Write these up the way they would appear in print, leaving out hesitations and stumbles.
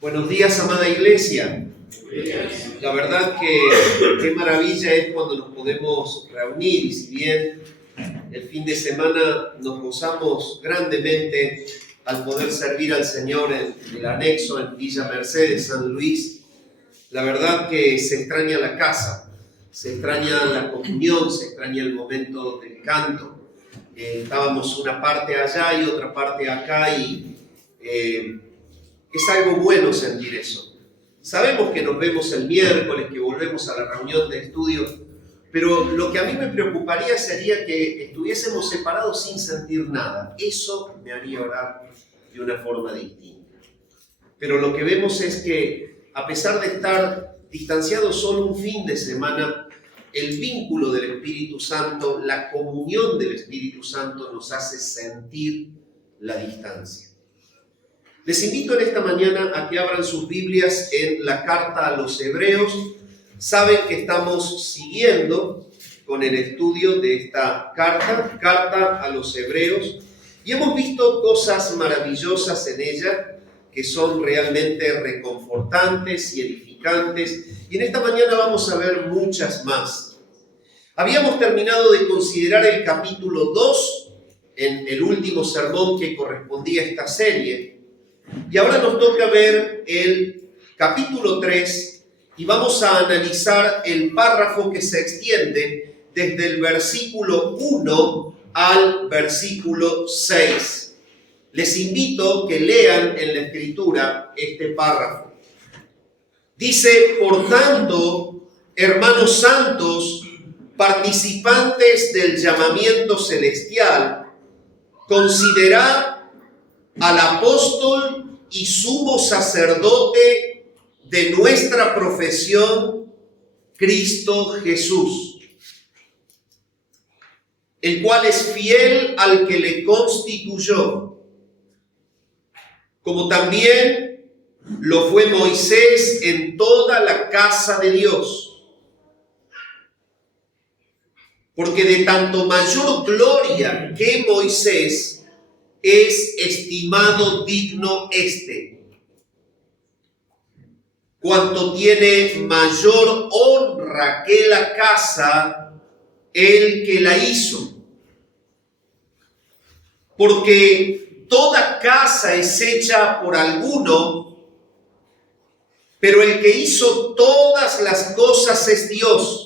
Buenos días, amada iglesia. La verdad que qué maravilla es cuando nos podemos reunir, y si bien el fin de semana nos gozamos grandemente al poder servir al Señor en el anexo en Villa Mercedes, San Luis, la verdad que se extraña la casa, se extraña la comunión, se extraña el momento del canto. Estábamos una parte allá y otra parte acá y es algo bueno sentir eso. Sabemos que nos vemos el miércoles, que volvemos a la reunión de estudio, pero lo que a mí me preocuparía sería que estuviésemos separados sin sentir nada. Eso me haría orar de una forma distinta. Pero lo que vemos es que, a pesar de estar distanciados solo un fin de semana, el vínculo del Espíritu Santo, la comunión del Espíritu Santo nos hace sentir la distancia. Les invito en esta mañana a que abran sus Biblias en la carta a los Hebreos. Saben que estamos siguiendo con el estudio de esta carta a los Hebreos, y hemos visto cosas maravillosas en ella que son realmente reconfortantes y edificantes, y en esta mañana vamos a ver muchas más. Habíamos terminado de considerar el capítulo 2 en el último sermón que correspondía a esta serie, y ahora nos toca ver el capítulo 3 y vamos a analizar el párrafo que se extiende desde el versículo 1 al versículo 6. Les invito que lean en la Escritura este párrafo. Dice: por tanto, hermanos santos, participantes del llamamiento celestial, considerad al apóstol y sumo sacerdote de nuestra profesión, Cristo Jesús, el cual es fiel al que le constituyó, como también lo fue Moisés en toda la casa de Dios. Porque de tanto mayor gloria que Moisés, es estimado digno cuanto tiene mayor honra que la casa el que la hizo. Porque toda casa es hecha por alguno, pero el que hizo todas las cosas es Dios.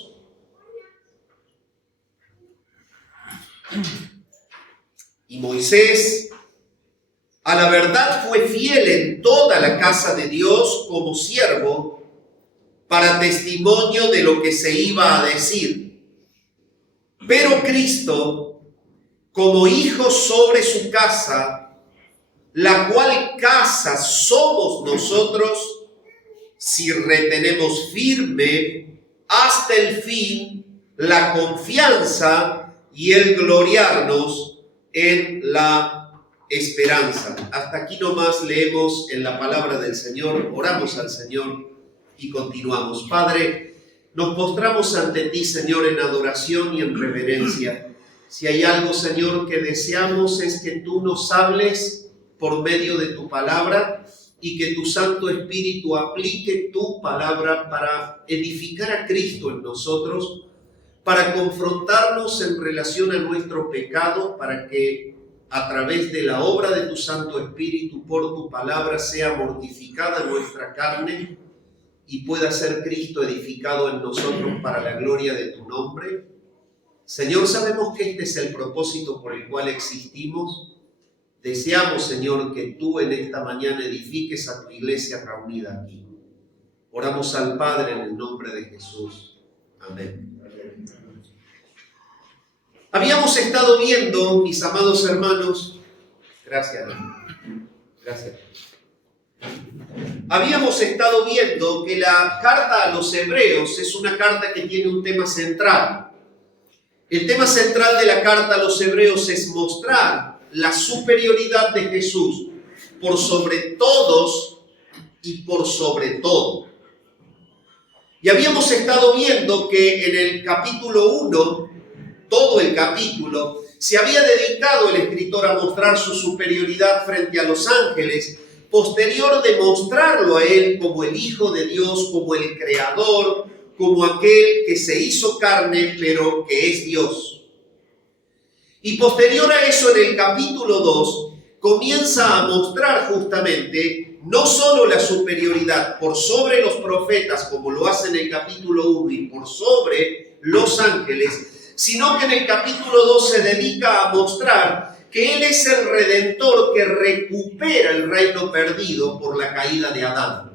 Y Moisés, a la verdad, fue fiel en toda la casa de Dios como siervo, para testimonio de lo que se iba a decir. Pero Cristo, como hijo sobre su casa, la cual casa somos nosotros, si retenemos firme hasta el fin la confianza y el gloriarnos en la esperanza. Hasta aquí nomás leemos en la palabra del Señor, oramos al Señor y continuamos. Padre, nos postramos ante ti, Señor, en adoración y en reverencia. Si hay algo, Señor, que deseamos es que tú nos hables por medio de tu palabra y que tu Santo Espíritu aplique tu palabra para edificar a Cristo en nosotros, para confrontarnos en relación a nuestro pecado, para que a través de la obra de tu Santo Espíritu, por tu palabra, sea mortificada nuestra carne y pueda ser Cristo edificado en nosotros para la gloria de tu nombre. Señor, sabemos que este es el propósito por el cual existimos. Deseamos, Señor, que tú en esta mañana edifiques a tu iglesia reunida aquí. Oramos al Padre en el nombre de Jesús. Amén. Habíamos estado viendo, mis amados hermanos, gracias. Habíamos estado viendo que la carta a los Hebreos es una carta que tiene un tema central. El tema central de la carta a los Hebreos es mostrar la superioridad de Jesús por sobre todos y por sobre todo. Y habíamos estado viendo que en el capítulo 1, todo el capítulo, se había dedicado el escritor a mostrar su superioridad frente a los ángeles, posterior de mostrarlo a Él como el Hijo de Dios, como el Creador, como aquel que se hizo carne, pero que es Dios. Y posterior a eso, en el capítulo 2, comienza a mostrar justamente no solo la superioridad por sobre los profetas, como lo hace en el capítulo 1, y por sobre los ángeles, sino que en el capítulo 2 se dedica a mostrar que Él es el Redentor que recupera el reino perdido por la caída de Adán.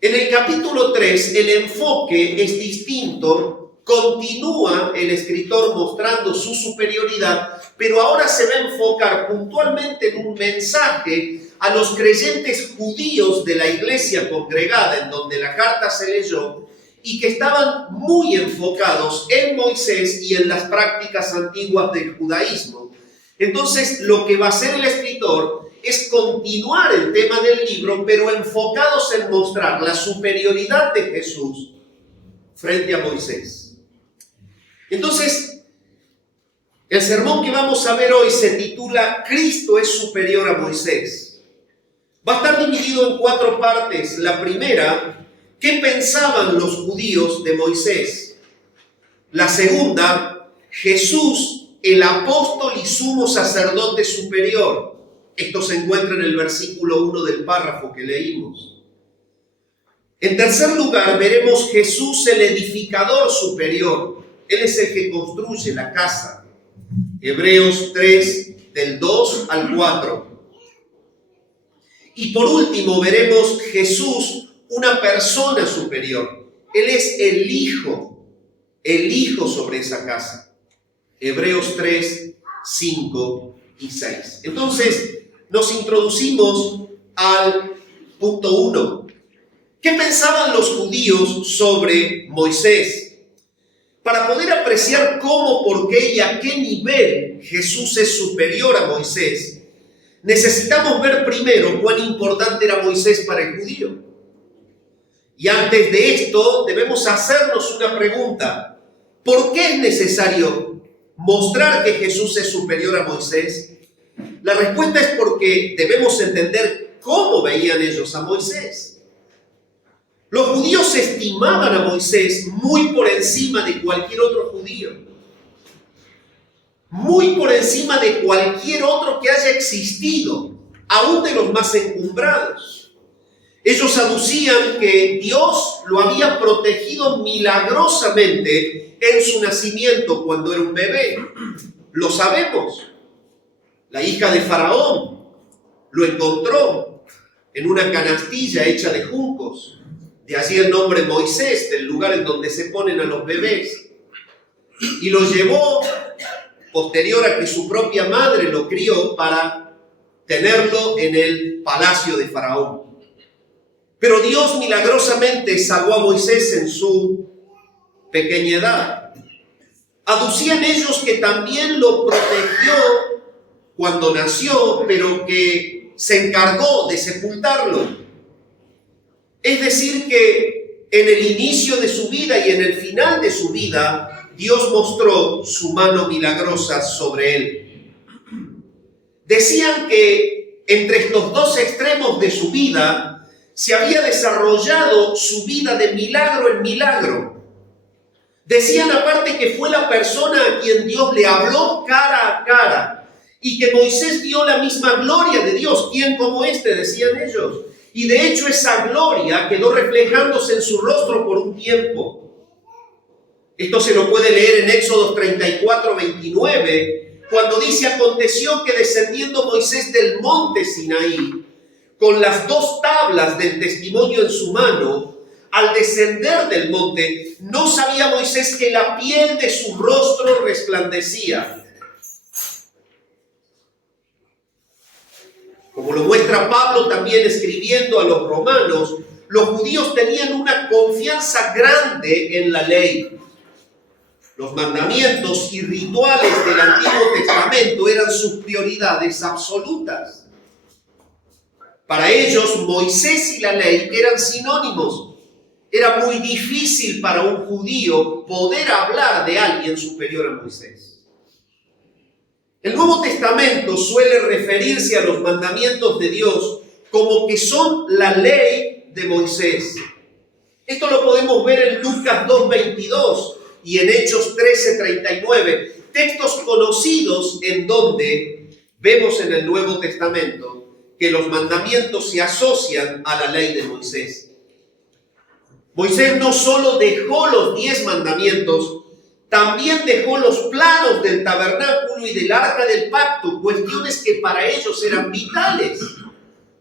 En el capítulo 3 el enfoque es distinto, continúa el escritor mostrando su superioridad, pero ahora se va a enfocar puntualmente en un mensaje a los creyentes judíos de la iglesia congregada en donde la carta se leyó y que estaban muy enfocados en Moisés y en las prácticas antiguas del judaísmo. Entonces, lo que va a hacer el escritor es continuar el tema del libro, pero enfocados en mostrar la superioridad de Jesús frente a Moisés. Entonces, el sermón que vamos a ver hoy se titula Cristo es superior a Moisés. Va a estar dividido en 4 partes. La primera, ¿qué pensaban los judíos de Moisés? La segunda, Jesús, el apóstol y sumo sacerdote superior. Esto se encuentra en el versículo 1 del párrafo que leímos. En tercer lugar, veremos Jesús, el edificador superior. Él es el que construye la casa. Hebreos 3, del 2 al 4. Y por último, veremos Jesús, una persona superior. Él es el Hijo sobre esa casa. Hebreos 3, 5 y 6. Entonces, nos introducimos al punto 1. ¿Qué pensaban los judíos sobre Moisés? Para poder apreciar cómo, por qué y a qué nivel Jesús es superior a Moisés, necesitamos ver primero cuán importante era Moisés para el judío. Y antes de esto, debemos hacernos una pregunta. ¿Por qué es necesario mostrar que Jesús es superior a Moisés? La respuesta es porque debemos entender cómo veían ellos a Moisés. Los judíos estimaban a Moisés muy por encima de cualquier otro judío. Muy por encima de cualquier otro que haya existido, aún de los más encumbrados. Ellos aducían que Dios lo había protegido milagrosamente en su nacimiento cuando era un bebé. Lo sabemos. La hija de Faraón lo encontró en una canastilla hecha de juncos. De allí el nombre Moisés, del lugar en donde se ponen a los bebés. Y lo llevó, posterior a que su propia madre lo crió, para tenerlo en el palacio de Faraón. Pero Dios milagrosamente salvó a Moisés en su pequeñedad. Aducían ellos que también lo protegió cuando nació, pero que se encargó de sepultarlo. Es decir, que en el inicio de su vida y en el final de su vida, Dios mostró su mano milagrosa sobre él. Decían que entre estos dos extremos de su vida se había desarrollado su vida de milagro en milagro. Decían aparte que fue la persona a quien Dios le habló cara a cara y que Moisés vio la misma gloria de Dios. ¿Quién como este?, decían ellos. Y de hecho esa gloria quedó reflejándose en su rostro por un tiempo. Esto se lo puede leer en Éxodo 34, 29, cuando dice: aconteció que descendiendo Moisés del monte Sinaí, con las 2 tablas del testimonio en su mano, al descender del monte, no sabía Moisés que la piel de su rostro resplandecía. Como lo muestra Pablo también escribiendo a los romanos, los judíos tenían una confianza grande en la ley. Los mandamientos y rituales del Antiguo Testamento eran sus prioridades absolutas. Para ellos, Moisés y la ley eran sinónimos. Era muy difícil para un judío poder hablar de alguien superior a Moisés. El Nuevo Testamento suele referirse a los mandamientos de Dios como que son la ley de Moisés. Esto lo podemos ver en Lucas 2:22 y en Hechos 13:39, textos conocidos en donde vemos en el Nuevo Testamento que los mandamientos se asocian a la ley de Moisés. Moisés no solo dejó los 10 mandamientos, también dejó los planos del tabernáculo y del arca del pacto, cuestiones que para ellos eran vitales.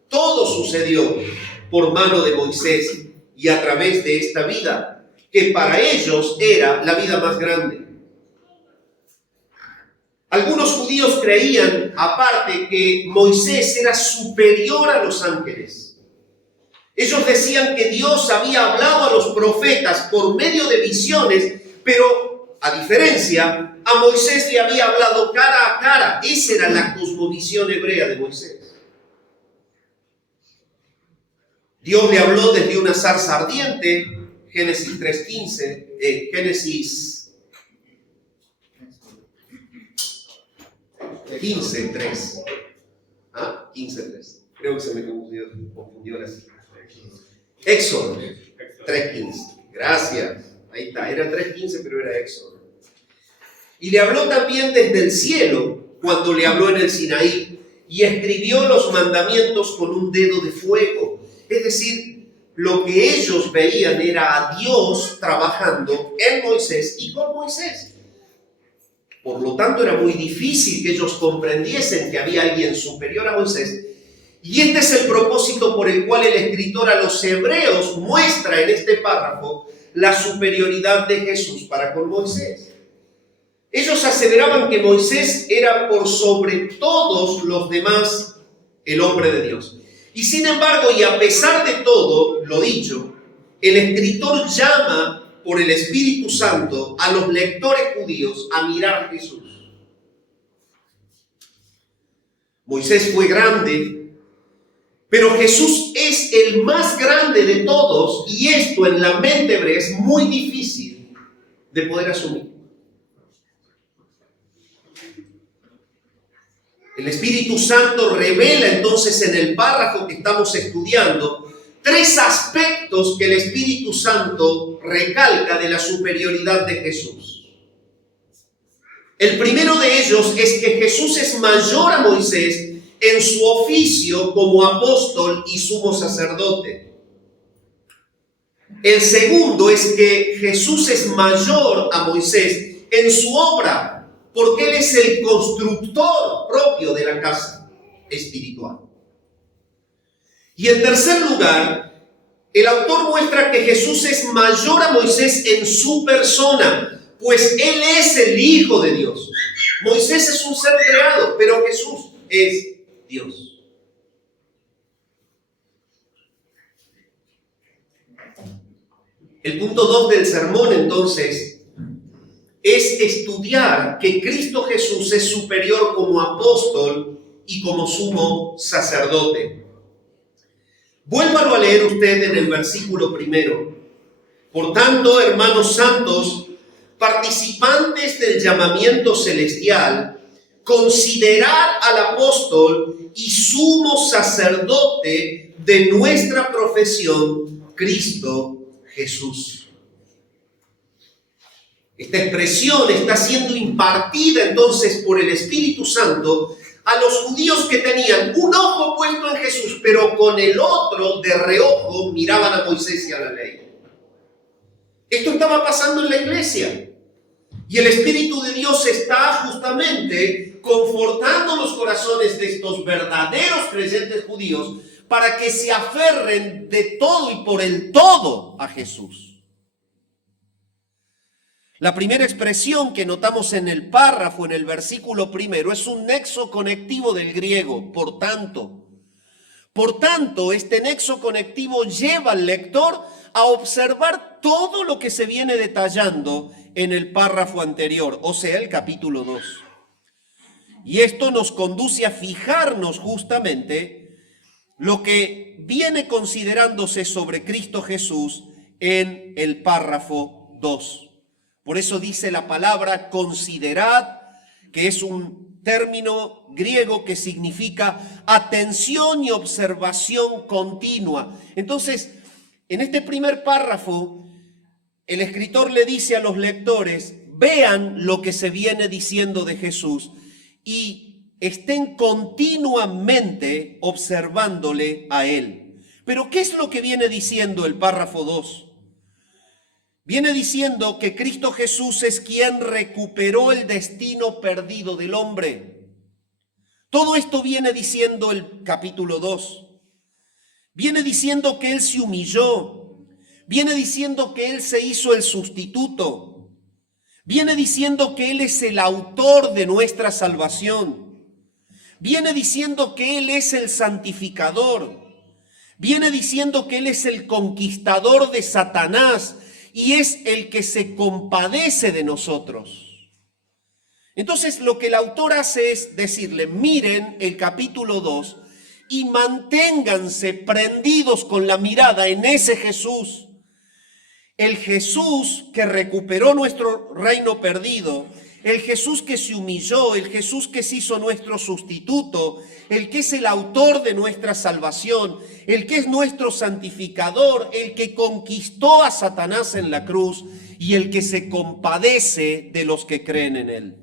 Todo sucedió por mano de Moisés y a través de esta vida, que para ellos era la vida más grande. Algunos judíos creían, aparte, que Moisés era superior a los ángeles. Ellos decían que Dios había hablado a los profetas por medio de visiones, pero a diferencia, a Moisés le había hablado cara a cara. Esa era la cosmovisión hebrea de Moisés. Dios le habló desde una zarza ardiente, Génesis 3:15, Génesis 15:3. 15:3. Creo que se me confundió la cifra. Éxodo 3:15. Gracias. Ahí está. Era 3:15, pero era Éxodo. Y le habló también desde el cielo, cuando le habló en el Sinaí, y escribió los mandamientos con un dedo de fuego. Es decir, lo que ellos veían era a Dios trabajando en Moisés y con Moisés. Por lo tanto, era muy difícil que ellos comprendiesen que había alguien superior a Moisés. Y este es el propósito por el cual el escritor a los hebreos muestra en este párrafo la superioridad de Jesús para con Moisés. Ellos aseveraban que Moisés era por sobre todos los demás el hombre de Dios. Y sin embargo, y a pesar de todo lo dicho, el escritor llama por el Espíritu Santo a los lectores judíos a mirar a Jesús. Moisés fue grande, pero Jesús es el más grande de todos, y esto en la mente hebrea es muy difícil de poder asumir. El Espíritu Santo revela entonces en el párrafo que estamos estudiando 3 aspectos que el Espíritu Santo recalca de la superioridad de Jesús. El primero de ellos es que Jesús es mayor a Moisés en su oficio como apóstol y sumo sacerdote. El segundo es que Jesús es mayor a Moisés en su obra, porque Él es el constructor propio de la casa espiritual. Y en tercer lugar, el autor muestra que Jesús es mayor a Moisés en su persona, pues Él es el Hijo de Dios. Moisés es un ser creado, pero Jesús es Dios. El punto 2 del sermón, entonces, es estudiar que Cristo Jesús es superior como apóstol y como sumo sacerdote. Vuélvalo a leer usted en el versículo 1. Por tanto, hermanos santos, participantes del llamamiento celestial, considerad al apóstol y sumo sacerdote de nuestra profesión, Cristo Jesús. Esta expresión está siendo impartida entonces por el Espíritu Santo a los judíos que tenían un ojo puesto en Jesús, pero con el otro de reojo miraban a Moisés y a la ley. Esto estaba pasando en la iglesia. Y el Espíritu de Dios está justamente confortando los corazones de estos verdaderos creyentes judíos para que se aferren de todo y por el todo a Jesús. La primera expresión que notamos en el párrafo, en el versículo 1, es un nexo conectivo del griego, por tanto. Por tanto, este nexo conectivo lleva al lector a observar todo lo que se viene detallando en el párrafo anterior, o sea, el capítulo 2. Y esto nos conduce a fijarnos justamente lo que viene considerándose sobre Cristo Jesús en el párrafo 2. Por eso dice la palabra considerad, que es un término griego que significa atención y observación continua. Entonces, en este primer párrafo, el escritor le dice a los lectores, vean lo que se viene diciendo de Jesús y estén continuamente observándole a él. Pero, ¿qué es lo que viene diciendo el párrafo 2? Viene diciendo que Cristo Jesús es quien recuperó el destino perdido del hombre. Todo esto viene diciendo el capítulo 2. Viene diciendo que Él se humilló. Viene diciendo que Él se hizo el sustituto. Viene diciendo que Él es el autor de nuestra salvación. Viene diciendo que Él es el santificador. Viene diciendo que Él es el conquistador de Satanás y es el que se compadece de nosotros. Entonces lo que el autor hace es decirle, miren el capítulo 2 y manténganse prendidos con la mirada en ese Jesús. El Jesús que recuperó nuestro reino perdido, el Jesús que se humilló, el Jesús que se hizo nuestro sustituto, el que es el autor de nuestra salvación, el que es nuestro santificador, el que conquistó a Satanás en la cruz y el que se compadece de los que creen en él.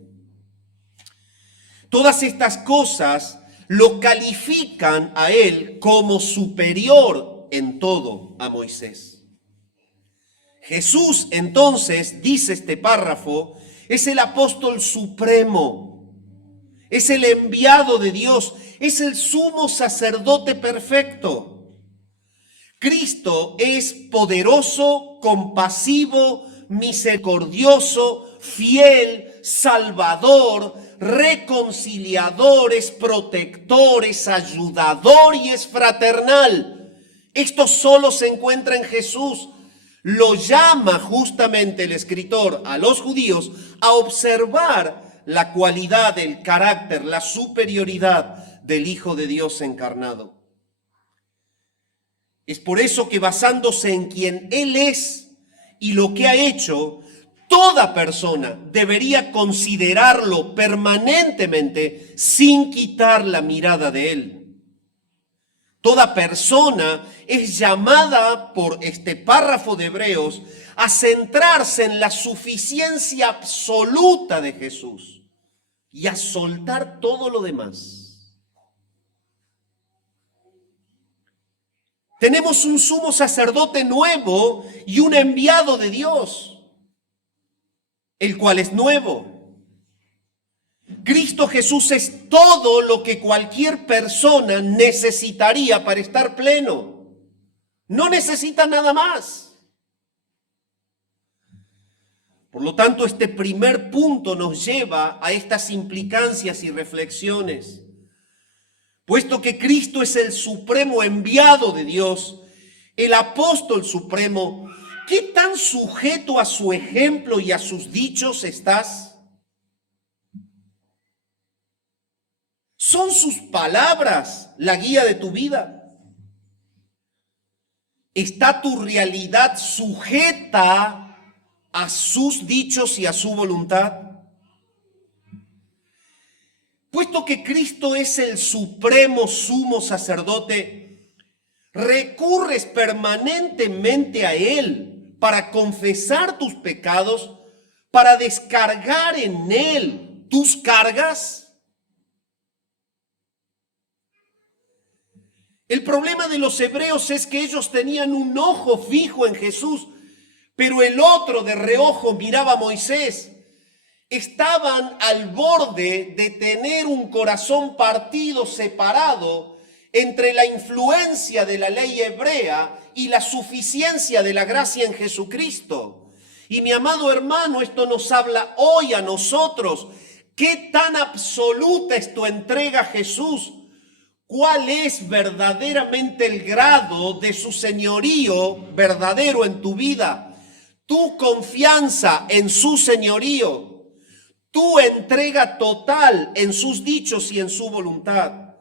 Todas estas cosas lo califican a él como superior en todo a Moisés. Jesús, entonces, dice este párrafo, es el apóstol supremo, es el enviado de Dios, es el sumo sacerdote perfecto. Cristo es poderoso, compasivo, misericordioso, fiel, salvador, reconciliador, es protector, es ayudador y es fraternal. Esto solo se encuentra en Jesús. Lo llama justamente el escritor a los judíos a observar la cualidad, el carácter, la superioridad del Hijo de Dios encarnado. Es por eso que basándose en quien Él es y lo que ha hecho, toda persona debería considerarlo permanentemente sin quitar la mirada de Él. Toda persona es llamada por este párrafo de Hebreos a centrarse en la suficiencia absoluta de Jesús y a soltar todo lo demás. Tenemos un sumo sacerdote nuevo y un enviado de Dios, el cual es nuevo. Cristo Jesús es todo lo que cualquier persona necesitaría para estar pleno. No necesita nada más. Por lo tanto, este primer punto nos lleva a estas implicancias y reflexiones. Puesto que Cristo es el supremo enviado de Dios, el apóstol supremo, ¿qué tan sujeto a su ejemplo y a sus dichos estás? ¿Son sus palabras la guía de tu vida? ¿Está tu realidad sujeta a sus dichos y a su voluntad? Puesto que Cristo es el supremo sumo sacerdote, recurres permanentemente a Él para confesar tus pecados, para descargar en Él tus cargas. El problema de los hebreos es que ellos tenían un ojo fijo en Jesús, pero el otro de reojo miraba a Moisés. Estaban al borde de tener un corazón partido, separado entre la influencia de la ley hebrea y la suficiencia de la gracia en Jesucristo. Y mi amado hermano, esto nos habla hoy a nosotros. ¿Qué tan absoluta es tu entrega a Jesús? ¿Cuál es verdaderamente el grado de su señorío verdadero en tu vida? Tu confianza en su señorío, tu entrega total en sus dichos y en su voluntad.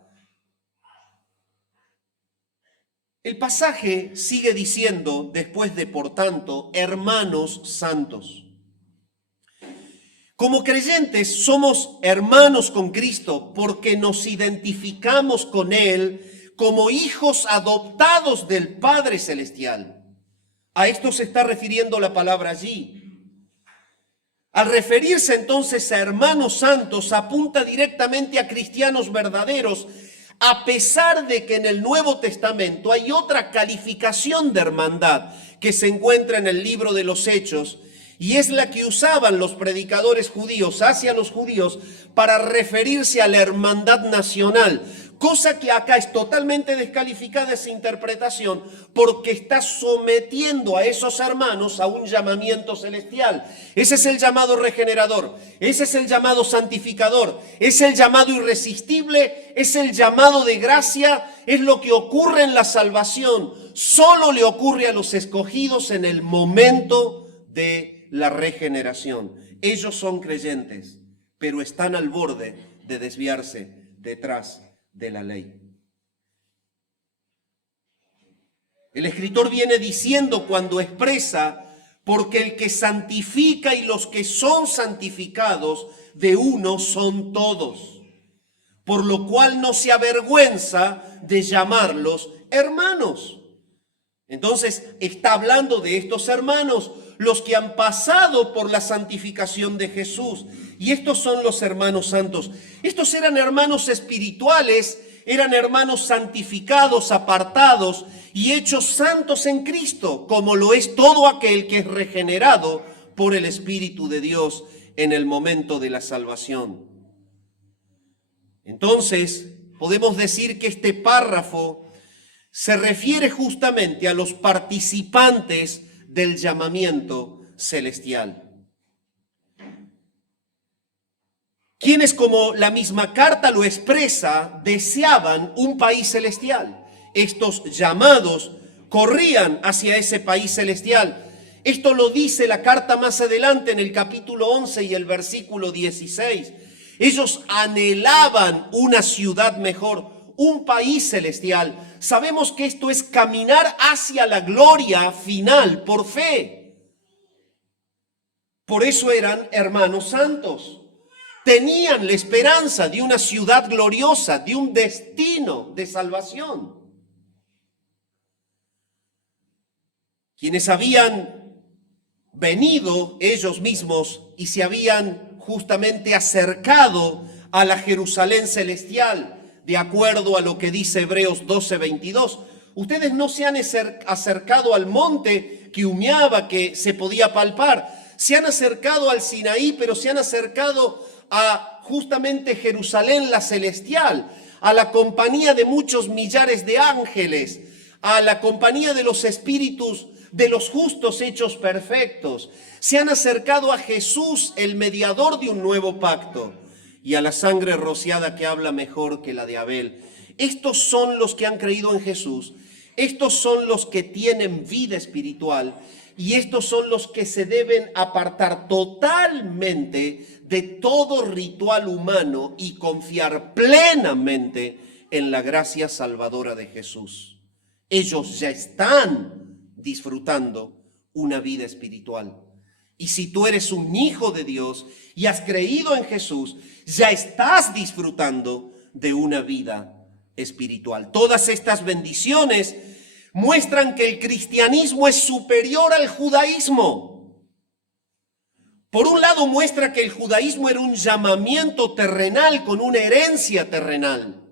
El pasaje sigue diciendo, después de por tanto, hermanos santos. Como creyentes somos hermanos con Cristo porque nos identificamos con Él como hijos adoptados del Padre Celestial. A esto se está refiriendo la palabra allí. Al referirse entonces a hermanos santos, apunta directamente a cristianos verdaderos, a pesar de que en el Nuevo Testamento hay otra calificación de hermandad que se encuentra en el libro de los Hechos, y es la que usaban los predicadores judíos hacia los judíos para referirse a la hermandad nacional, cosa que acá es totalmente descalificada esa interpretación porque está sometiendo a esos hermanos a un llamamiento celestial. Ese es el llamado regenerador, ese es el llamado santificador, es el llamado irresistible, es el llamado de gracia, es lo que ocurre en la salvación. Solo le ocurre a los escogidos en el momento de la regeneración. Ellos son creyentes, pero están al borde de desviarse detrás de la ley. El escritor viene diciendo cuando expresa, porque el que santifica y los que son santificados de uno son todos, por lo cual no se avergüenza de llamarlos hermanos. Entonces está hablando de estos hermanos, los que han pasado por la santificación de Jesús. Y estos son los hermanos santos. Estos eran hermanos espirituales, eran hermanos santificados, apartados y hechos santos en Cristo, como lo es todo aquel que es regenerado por el Espíritu de Dios en el momento de la salvación. Entonces, podemos decir que este párrafo se refiere justamente a los participantes del llamamiento celestial. Quienes, como la misma carta lo expresa, deseaban un país celestial. Estos llamados corrían hacia ese país celestial. Esto lo dice la carta más adelante en el capítulo 11 y el versículo 16. Ellos anhelaban una ciudad mejor, un país celestial. Sabemos que esto es caminar hacia la gloria final por fe. Por eso eran hermanos santos. Tenían la esperanza de una ciudad gloriosa, de un destino de salvación. Quienes habían venido ellos mismos y se habían justamente acercado a la Jerusalén celestial, de acuerdo a lo que dice Hebreos 12:22. Ustedes no se han acercado al monte que humeaba, que se podía palpar. Se han acercado al Sinaí, pero se han acercado a justamente Jerusalén la celestial, a la compañía de muchos millares de ángeles, a la compañía de los espíritus de los justos hechos perfectos. Se han acercado a Jesús, el mediador de un nuevo pacto, y a la sangre rociada que habla mejor que la de Abel. Estos son los que han creído en Jesús, estos son los que tienen vida espiritual, y estos son los que se deben apartar totalmente de todo ritual humano y confiar plenamente en la gracia salvadora de Jesús. Ellos ya están disfrutando una vida espiritual. Y si tú eres un hijo de Dios y has creído en Jesús, ya estás disfrutando de una vida espiritual. Todas estas bendiciones muestran que el cristianismo es superior al judaísmo. Por un lado muestra que el judaísmo era un llamamiento terrenal con una herencia terrenal,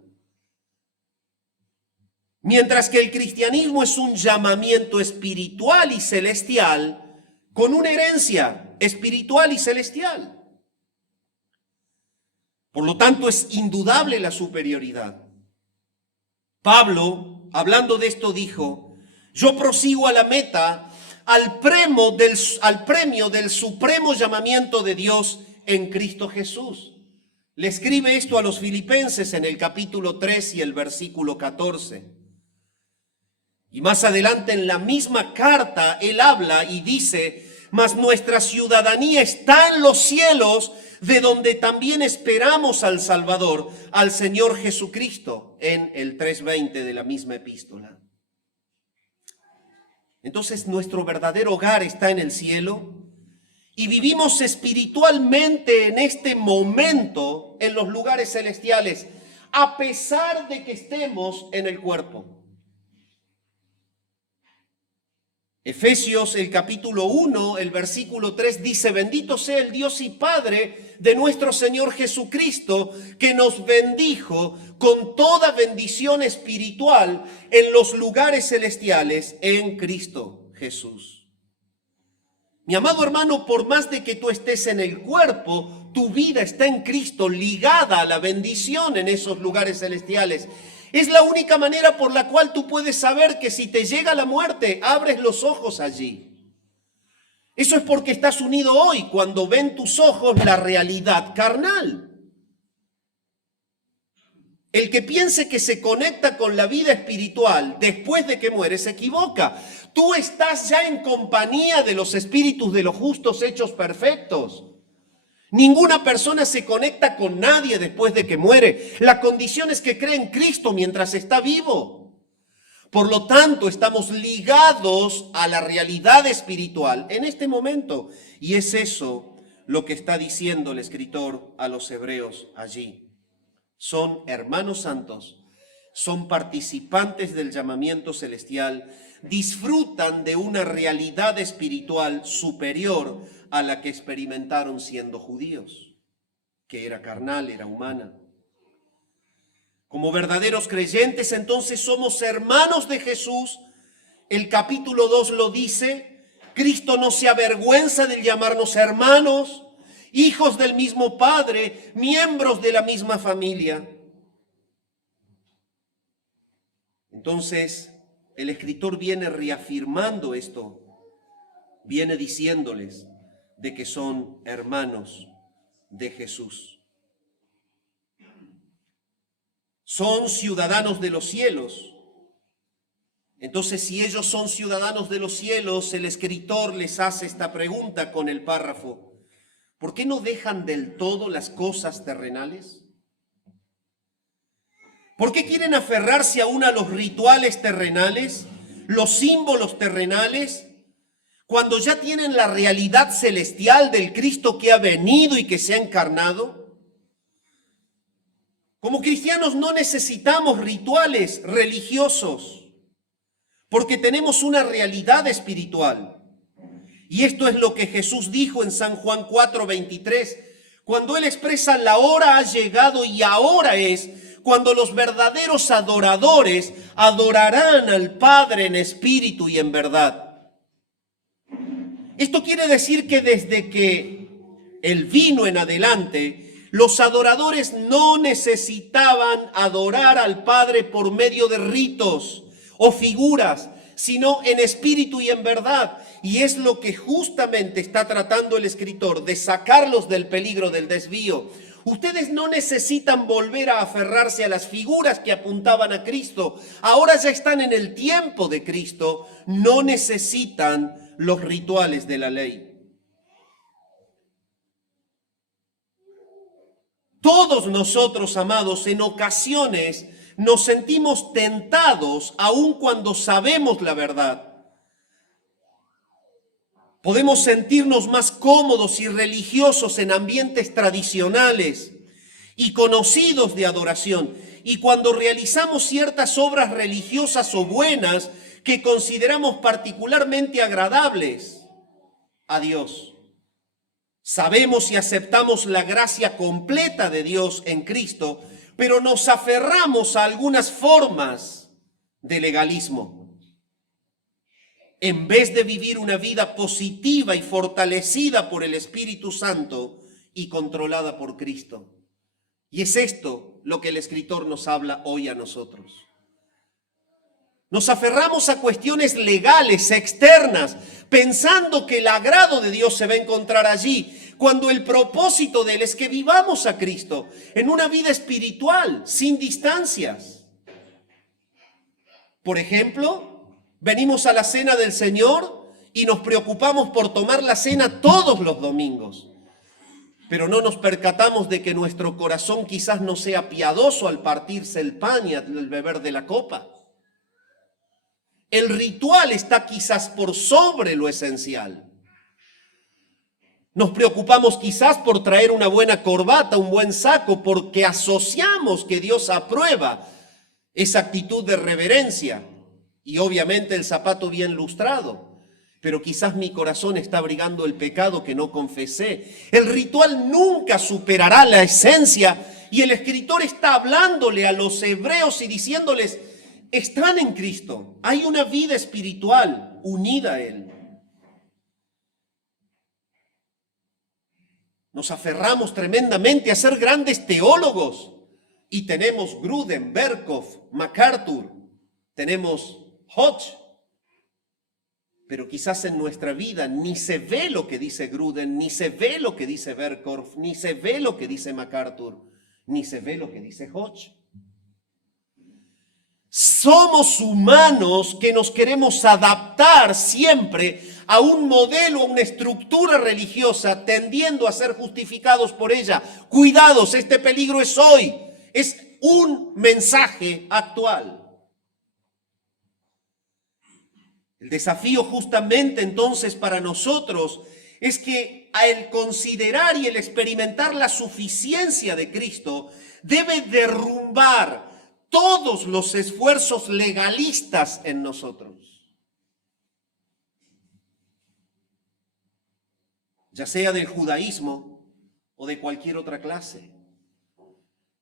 mientras que el cristianismo es un llamamiento espiritual y celestial con una herencia espiritual y celestial. Por lo tanto, es indudable la superioridad. Pablo, hablando de esto, dijo: yo prosigo a la meta, al premio del supremo llamamiento de Dios en Cristo Jesús. Le escribe esto a los filipenses en el capítulo 3 y el versículo 14. Y más adelante en la misma carta él habla y dice: mas nuestra ciudadanía está en los cielos, de donde también esperamos al Salvador, al Señor Jesucristo, en el 3:20 de la misma epístola. Entonces nuestro verdadero hogar está en el cielo, y vivimos espiritualmente en este momento en los lugares celestiales, a pesar de que estemos en el cuerpo. Efesios, el capítulo 1, el versículo 3 dice: bendito sea el Dios y Padre de nuestro Señor Jesucristo, que nos bendijo con toda bendición espiritual en los lugares celestiales en Cristo Jesús. Mi amado hermano, por más de que tú estés en el cuerpo, tu vida está en Cristo, ligada a la bendición en esos lugares celestiales. Es la única manera por la cual tú puedes saber que si te llega la muerte, abres los ojos allí. Eso es porque estás unido hoy, cuando ven tus ojos la realidad carnal. El que piense que se conecta con la vida espiritual después de que muere se equivoca. Tú estás ya en compañía de los espíritus de los justos hechos perfectos. Ninguna persona se conecta con nadie después de que muere. La condición es que cree en Cristo mientras está vivo. Por lo tanto, estamos ligados a la realidad espiritual en este momento. Y es eso lo que está diciendo el escritor a los hebreos allí. Son hermanos santos, son participantes del llamamiento celestial, disfrutan de una realidad espiritual superior a la que experimentaron siendo judíos, que era carnal, era humana. Como verdaderos creyentes, entonces somos hermanos de Jesús. El capítulo 2 lo dice: Cristo no se avergüenza de llamarnos hermanos, hijos del mismo Padre, miembros de la misma familia. Entonces, el escritor viene reafirmando esto, viene diciéndoles de que son hermanos de Jesús. Son ciudadanos de los cielos. Entonces, si ellos son ciudadanos de los cielos, el escritor les hace esta pregunta con el párrafo: ¿por qué no dejan del todo las cosas terrenales? ¿Por qué quieren aferrarse aún a los rituales terrenales, los símbolos terrenales, cuando ya tienen la realidad celestial del Cristo que ha venido y que se ha encarnado? Como cristianos no necesitamos rituales religiosos, porque tenemos una realidad espiritual. Y esto es lo que Jesús dijo en San Juan 4:23, cuando Él expresa: la hora ha llegado y ahora es cuando los verdaderos adoradores adorarán al Padre en espíritu y en verdad. Esto quiere decir que desde que Él vino en adelante, los adoradores no necesitaban adorar al Padre por medio de ritos o figuras, sino en espíritu y en verdad. Y es lo que justamente está tratando el escritor, de sacarlos del peligro del desvío. Ustedes no necesitan volver a aferrarse a las figuras que apuntaban a Cristo. Ahora ya están en el tiempo de Cristo. No necesitan los rituales de la ley. Todos nosotros, amados, en ocasiones nos sentimos tentados, aun cuando sabemos la verdad. Podemos sentirnos más cómodos y religiosos en ambientes tradicionales y conocidos de adoración. Y cuando realizamos ciertas obras religiosas o buenas que consideramos particularmente agradables a Dios, sabemos y aceptamos la gracia completa de Dios en Cristo, pero nos aferramos a algunas formas de legalismo, en vez de vivir una vida positiva y fortalecida por el Espíritu Santo y controlada por Cristo. Y es esto lo que el escritor nos habla hoy a nosotros. Nos aferramos a cuestiones legales, externas, pensando que el agrado de Dios se va a encontrar allí, cuando el propósito de Él es que vivamos a Cristo en una vida espiritual, sin distancias. Por ejemplo, venimos a la cena del Señor y nos preocupamos por tomar la cena todos los domingos, pero no nos percatamos de que nuestro corazón quizás no sea piadoso al partirse el pan y al beber de la copa. El ritual está quizás por sobre lo esencial. Nos preocupamos quizás por traer una buena corbata, un buen saco, porque asociamos que Dios aprueba esa actitud de reverencia y obviamente el zapato bien lustrado. Pero quizás mi corazón está abrigando el pecado que no confesé. El ritual nunca superará la esencia y el escritor está hablándole a los hebreos y diciéndoles, están en Cristo, hay una vida espiritual unida a Él. Nos aferramos tremendamente a ser grandes teólogos y tenemos Gruden, Berkhoff, MacArthur, tenemos Hodge, pero quizás en nuestra vida ni se ve lo que dice Gruden, ni se ve lo que dice Berkhoff, ni se ve lo que dice MacArthur, ni se ve lo que dice Hodge. Somos humanos que nos queremos adaptar siempre a un modelo, a una estructura religiosa, tendiendo a ser justificados por ella. Cuidados, este peligro es hoy, es un mensaje actual. El desafío justamente entonces para nosotros es que al considerar y el experimentar la suficiencia de Cristo, debe derrumbar todos los esfuerzos legalistas en nosotros, ya sea del judaísmo o de cualquier otra clase.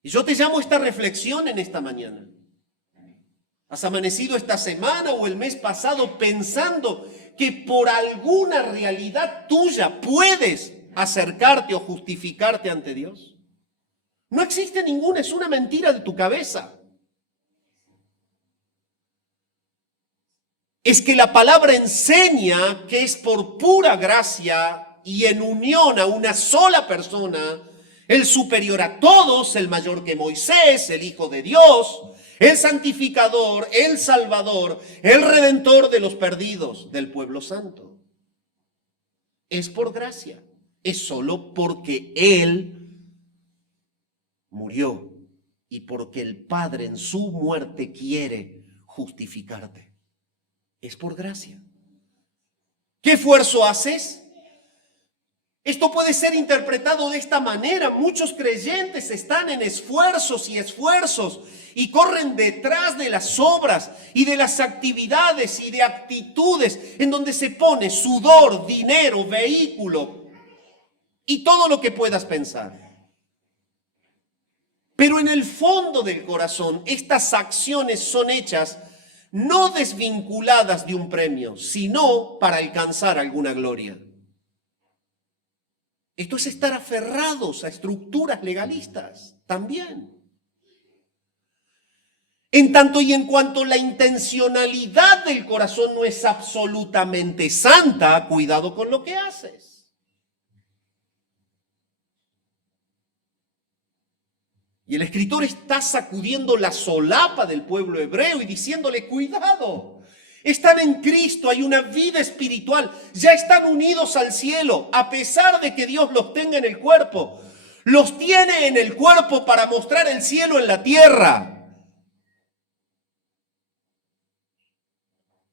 Y yo te llamo a esta reflexión en esta mañana. ¿Has amanecido esta semana o el mes pasado pensando que por alguna realidad tuya puedes acercarte o justificarte ante Dios? No existe ninguna, es una mentira de tu cabeza. Es que la palabra enseña que es por pura gracia y en unión a una sola persona, el superior a todos, el mayor que Moisés, el Hijo de Dios, el santificador, el salvador, el redentor de los perdidos del pueblo santo. Es por gracia, es solo porque Él murió y porque el Padre en su muerte quiere justificarte. Es por gracia. ¿Qué esfuerzo haces? Esto puede ser interpretado de esta manera. Muchos creyentes están en esfuerzos y corren detrás de las obras y de las actividades y de actitudes en donde se pone sudor, dinero, vehículo y todo lo que puedas pensar. Pero en el fondo del corazón, estas acciones son hechas no desvinculadas de un premio, sino para alcanzar alguna gloria. Esto es estar aferrados a estructuras legalistas también. En tanto y en cuanto la intencionalidad del corazón no es absolutamente santa, cuidado con lo que haces. Y el escritor está sacudiendo la solapa del pueblo hebreo y diciéndole, cuidado, están en Cristo, hay una vida espiritual, ya están unidos al cielo, a pesar de que Dios los tenga en el cuerpo. Los tiene en el cuerpo para mostrar el cielo en la tierra,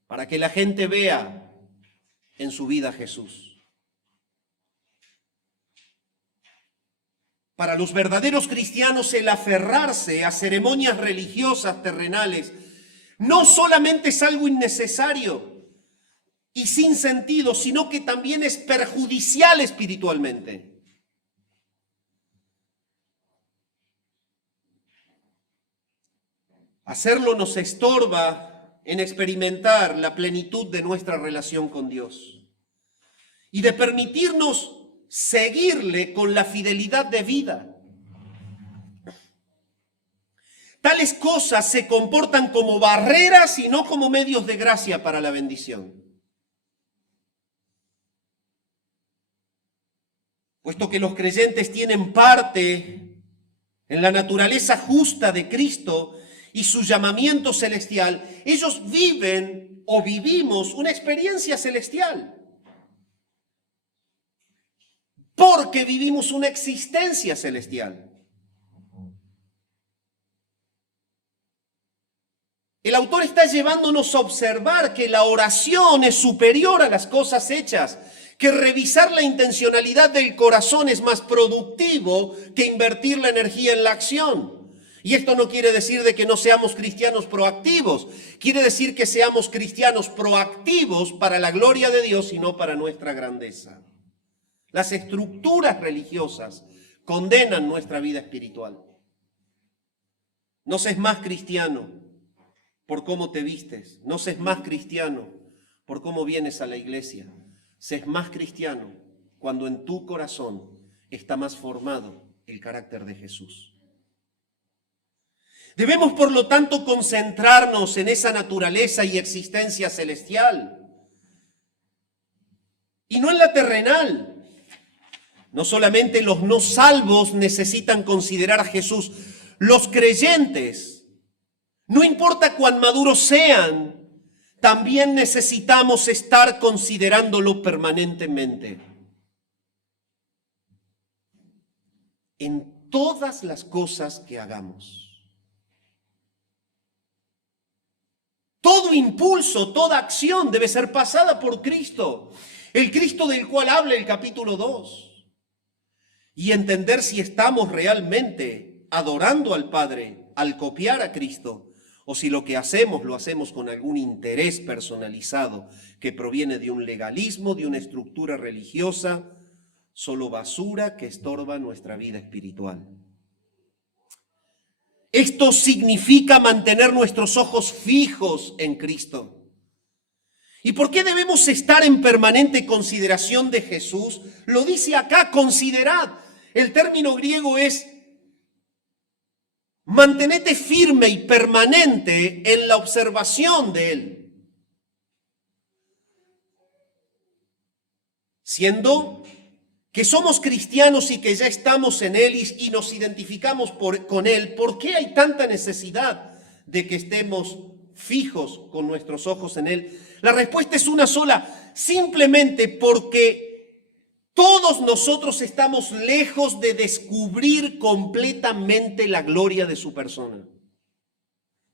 para que la gente vea en su vida a Jesús. Para los verdaderos cristianos, el aferrarse a ceremonias religiosas terrenales no solamente es algo innecesario y sin sentido, sino que también es perjudicial espiritualmente. Hacerlo nos estorba en experimentar la plenitud de nuestra relación con Dios y de permitirnos seguirle con la fidelidad de vida. Tales cosas se comportan como barreras y no como medios de gracia para la bendición. Puesto que los creyentes tienen parte en la naturaleza justa de Cristo y su llamamiento celestial, ellos viven o vivimos una experiencia celestial. Porque vivimos una existencia celestial. El autor está llevándonos a observar que la oración es superior a las cosas hechas, que revisar la intencionalidad del corazón es más productivo que invertir la energía en la acción. Y esto no quiere decir de que no seamos cristianos proactivos, quiere decir que seamos cristianos proactivos para la gloria de Dios y no para nuestra grandeza. Las estructuras religiosas condenan nuestra vida espiritual. No seas más cristiano por cómo te vistes, no seas más cristiano por cómo vienes a la iglesia. Seas más cristiano cuando en tu corazón está más formado el carácter de Jesús. Debemos, por lo tanto, concentrarnos en esa naturaleza y existencia celestial y no en la terrenal. No solamente los no salvos necesitan considerar a Jesús, los creyentes, no importa cuán maduros sean, también necesitamos estar considerándolo permanentemente. En todas las cosas que hagamos. Todo impulso, toda acción debe ser pasada por Cristo, el Cristo del cual habla el capítulo 2. Y entender si estamos realmente adorando al Padre al copiar a Cristo, o si lo que hacemos lo hacemos con algún interés personalizado que proviene de un legalismo, de una estructura religiosa, solo basura que estorba nuestra vida espiritual. Esto significa mantener nuestros ojos fijos en Cristo. ¿Y por qué debemos estar en permanente consideración de Jesús? Lo dice acá, considerad. El término griego es mantenete firme y permanente en la observación de Él. Siendo que somos cristianos y que ya estamos en Él y nos identificamos con Él, ¿por qué hay tanta necesidad de que estemos fijos con nuestros ojos en Él? La respuesta es una sola, simplemente porque todos nosotros estamos lejos de descubrir completamente la gloria de su persona.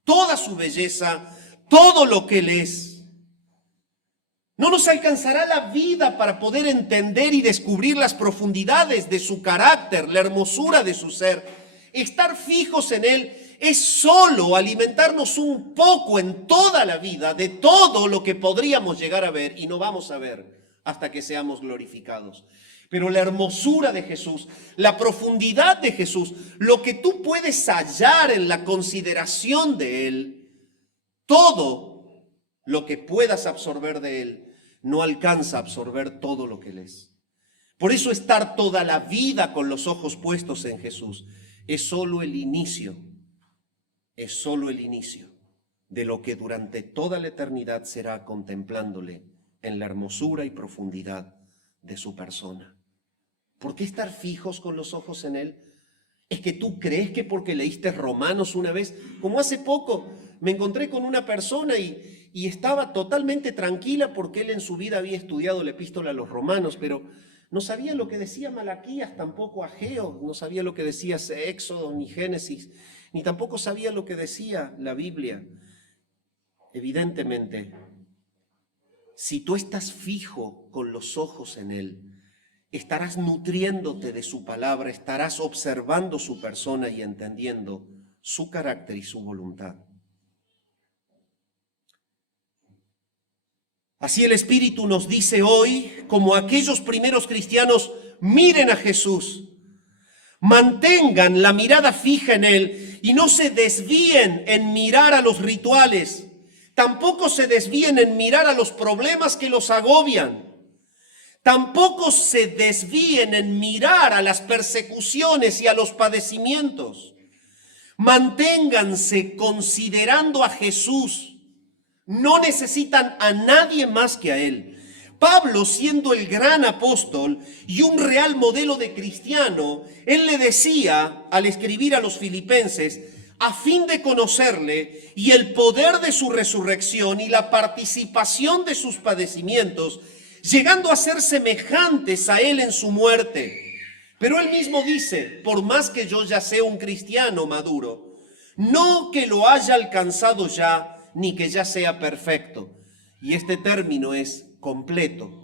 Toda su belleza, todo lo que Él es. No nos alcanzará la vida para poder entender y descubrir las profundidades de su carácter, la hermosura de su ser. Estar fijos en Él es solo alimentarnos un poco en toda la vida de todo lo que podríamos llegar a ver y no vamos a ver hasta que seamos glorificados. Pero la hermosura de Jesús, la profundidad de Jesús, lo que tú puedes hallar en la consideración de Él, todo lo que puedas absorber de Él, no alcanza a absorber todo lo que Él es. Por eso estar toda la vida con los ojos puestos en Jesús es solo el inicio de lo que durante toda la eternidad será contemplándole en la hermosura y profundidad de su persona. ¿Por qué estar fijos con los ojos en Él? ¿Es que tú crees que porque leíste Romanos una vez? Como hace poco me encontré con una persona y estaba totalmente tranquila porque él en su vida había estudiado la epístola a los Romanos, pero no sabía lo que decía Malaquías, tampoco Ageo, no sabía lo que decía Éxodo ni Génesis, ni tampoco sabía lo que decía la Biblia. Evidentemente, si tú estás fijo con los ojos en Él, estarás nutriéndote de su palabra, estarás observando su persona y entendiendo su carácter y su voluntad. Así el Espíritu nos dice hoy, como aquellos primeros cristianos, miren a Jesús, mantengan la mirada fija en Él y no se desvíen en mirar a los rituales, tampoco se desvíen en mirar a los problemas que los agobian. Tampoco se desvíen en mirar a las persecuciones y a los padecimientos. Manténganse considerando a Jesús. No necesitan a nadie más que a Él. Pablo, siendo el gran apóstol y un real modelo de cristiano, él le decía al escribir a los filipenses, a fin de conocerle y el poder de su resurrección y la participación de sus padecimientos, llegando a ser semejantes a Él en su muerte. Pero Él mismo dice, por más que yo ya sea un cristiano maduro, no que lo haya alcanzado ya, ni que ya sea perfecto. Y este término es completo.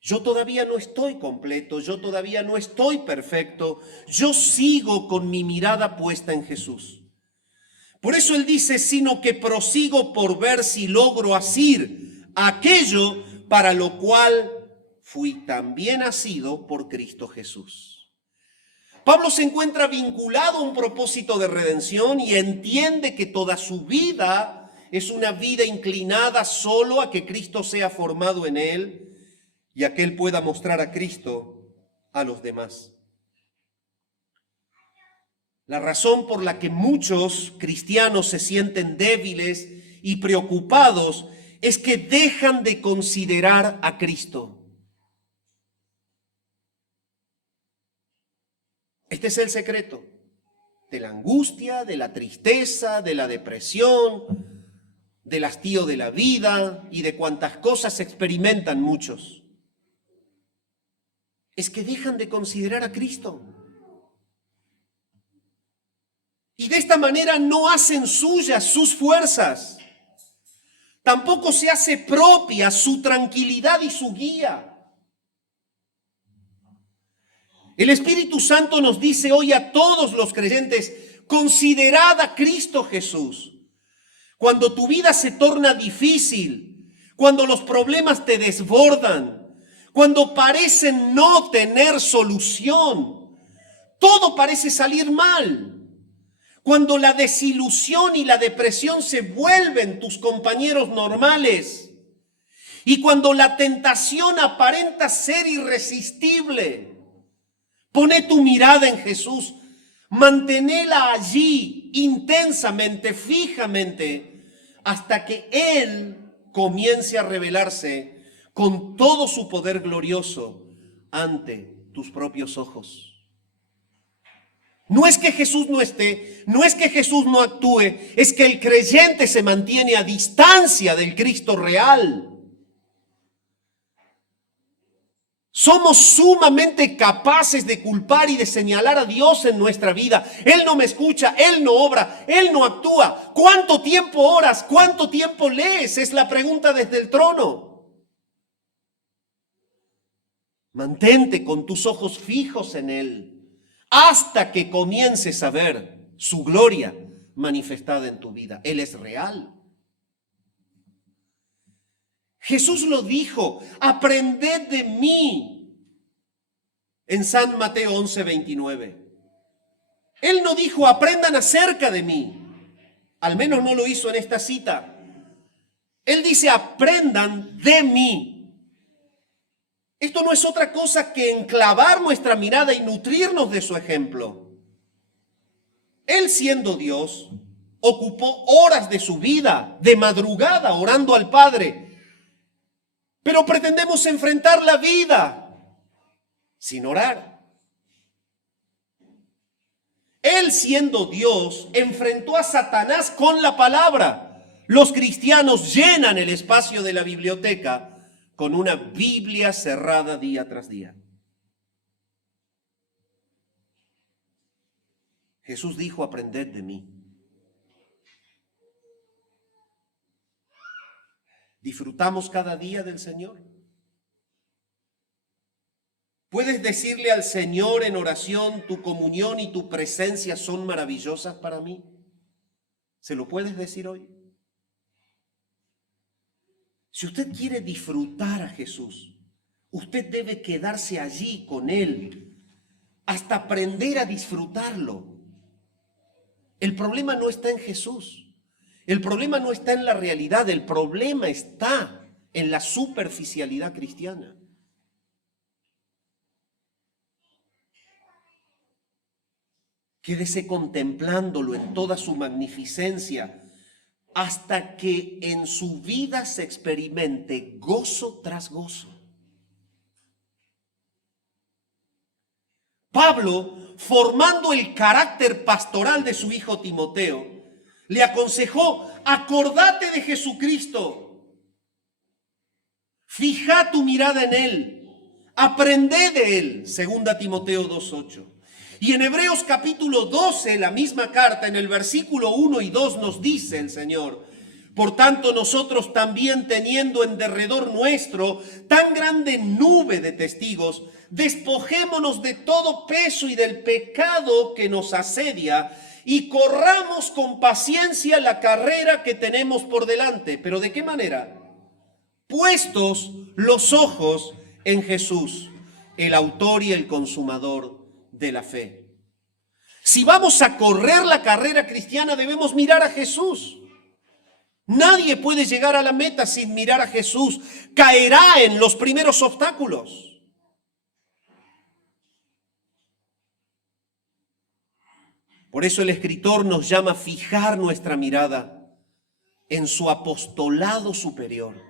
Yo todavía no estoy completo, yo todavía no estoy perfecto, yo sigo con mi mirada puesta en Jesús. Por eso él dice, sino que prosigo por ver si logro asir aquello para lo cual fui también asido por Cristo Jesús. Pablo se encuentra vinculado a un propósito de redención y entiende que toda su vida es una vida inclinada solo a que Cristo sea formado en él y a que él pueda mostrar a Cristo a los demás. La razón por la que muchos cristianos se sienten débiles y preocupados es que dejan de considerar a Cristo. Este es el secreto de la angustia, de la tristeza, de la depresión, del hastío de la vida y de cuantas cosas experimentan muchos. Es que dejan de considerar a Cristo. Y de esta manera no hacen suyas sus fuerzas. Tampoco se hace propia su tranquilidad y su guía. El Espíritu Santo nos dice hoy a todos los creyentes, considerad a Cristo Jesús. Cuando tu vida se torna difícil, cuando los problemas te desbordan, cuando parecen no tener solución, todo parece salir mal. Cuando la desilusión y la depresión se vuelven tus compañeros normales y cuando la tentación aparenta ser irresistible, pone tu mirada en Jesús, manténela allí intensamente, fijamente, hasta que Él comience a revelarse con todo su poder glorioso ante tus propios ojos. No es que Jesús no esté, no es que Jesús no actúe, es que el creyente se mantiene a distancia del Cristo real. Somos sumamente capaces de culpar y de señalar a Dios en nuestra vida. Él no me escucha, Él no obra, Él no actúa. ¿Cuánto tiempo oras? ¿Cuánto tiempo lees? Es la pregunta desde el trono. Mantente con tus ojos fijos en Él hasta que comiences a ver su gloria manifestada en tu vida. Él es real. Jesús lo dijo, aprended de mí en San Mateo 11:29. Él no dijo, aprendan acerca de mí. Al menos no lo hizo en esta cita. Él dice, aprendan de mí. Esto no es otra cosa que enclavar nuestra mirada y nutrirnos de su ejemplo. Él, siendo Dios, ocupó horas de su vida, de madrugada, orando al Padre. Pero pretendemos enfrentar la vida sin orar. Él, siendo Dios, enfrentó a Satanás con la palabra. Los cristianos llenan el espacio de la biblioteca con una Biblia cerrada día tras día. Jesús dijo, aprended de mí. ¿Disfrutamos cada día del Señor? ¿Puedes decirle al Señor en oración, tu comunión y tu presencia son maravillosas para mí? ¿Se lo puedes decir hoy? Si usted quiere disfrutar a Jesús, usted debe quedarse allí con Él hasta aprender a disfrutarlo. El problema no está en Jesús. El problema no está en la realidad. El problema está en la superficialidad cristiana. Quédese contemplándolo en toda su magnificencia hasta que en su vida se experimente gozo tras gozo. Pablo, formando el carácter pastoral de su hijo Timoteo, le aconsejó, acordate de Jesucristo, fija tu mirada en Él, aprende de Él, 2 Timoteo 2:8. Y en Hebreos capítulo 12, la misma carta, en el versículo 1 y 2 nos dice el Señor, Por tanto, nosotros también, teniendo en derredor nuestro tan grande nube de testigos, despojémonos de todo peso y del pecado que nos asedia y corramos con paciencia la carrera que tenemos por delante. ¿Pero de qué manera? Puestos los ojos en Jesús, el autor y el consumador de la fe. Si vamos a correr la carrera cristiana, debemos mirar a Jesús. Nadie puede llegar a la meta sin mirar a Jesús. Caerá en los primeros obstáculos. Por eso el escritor nos llama a fijar nuestra mirada en su apostolado superior.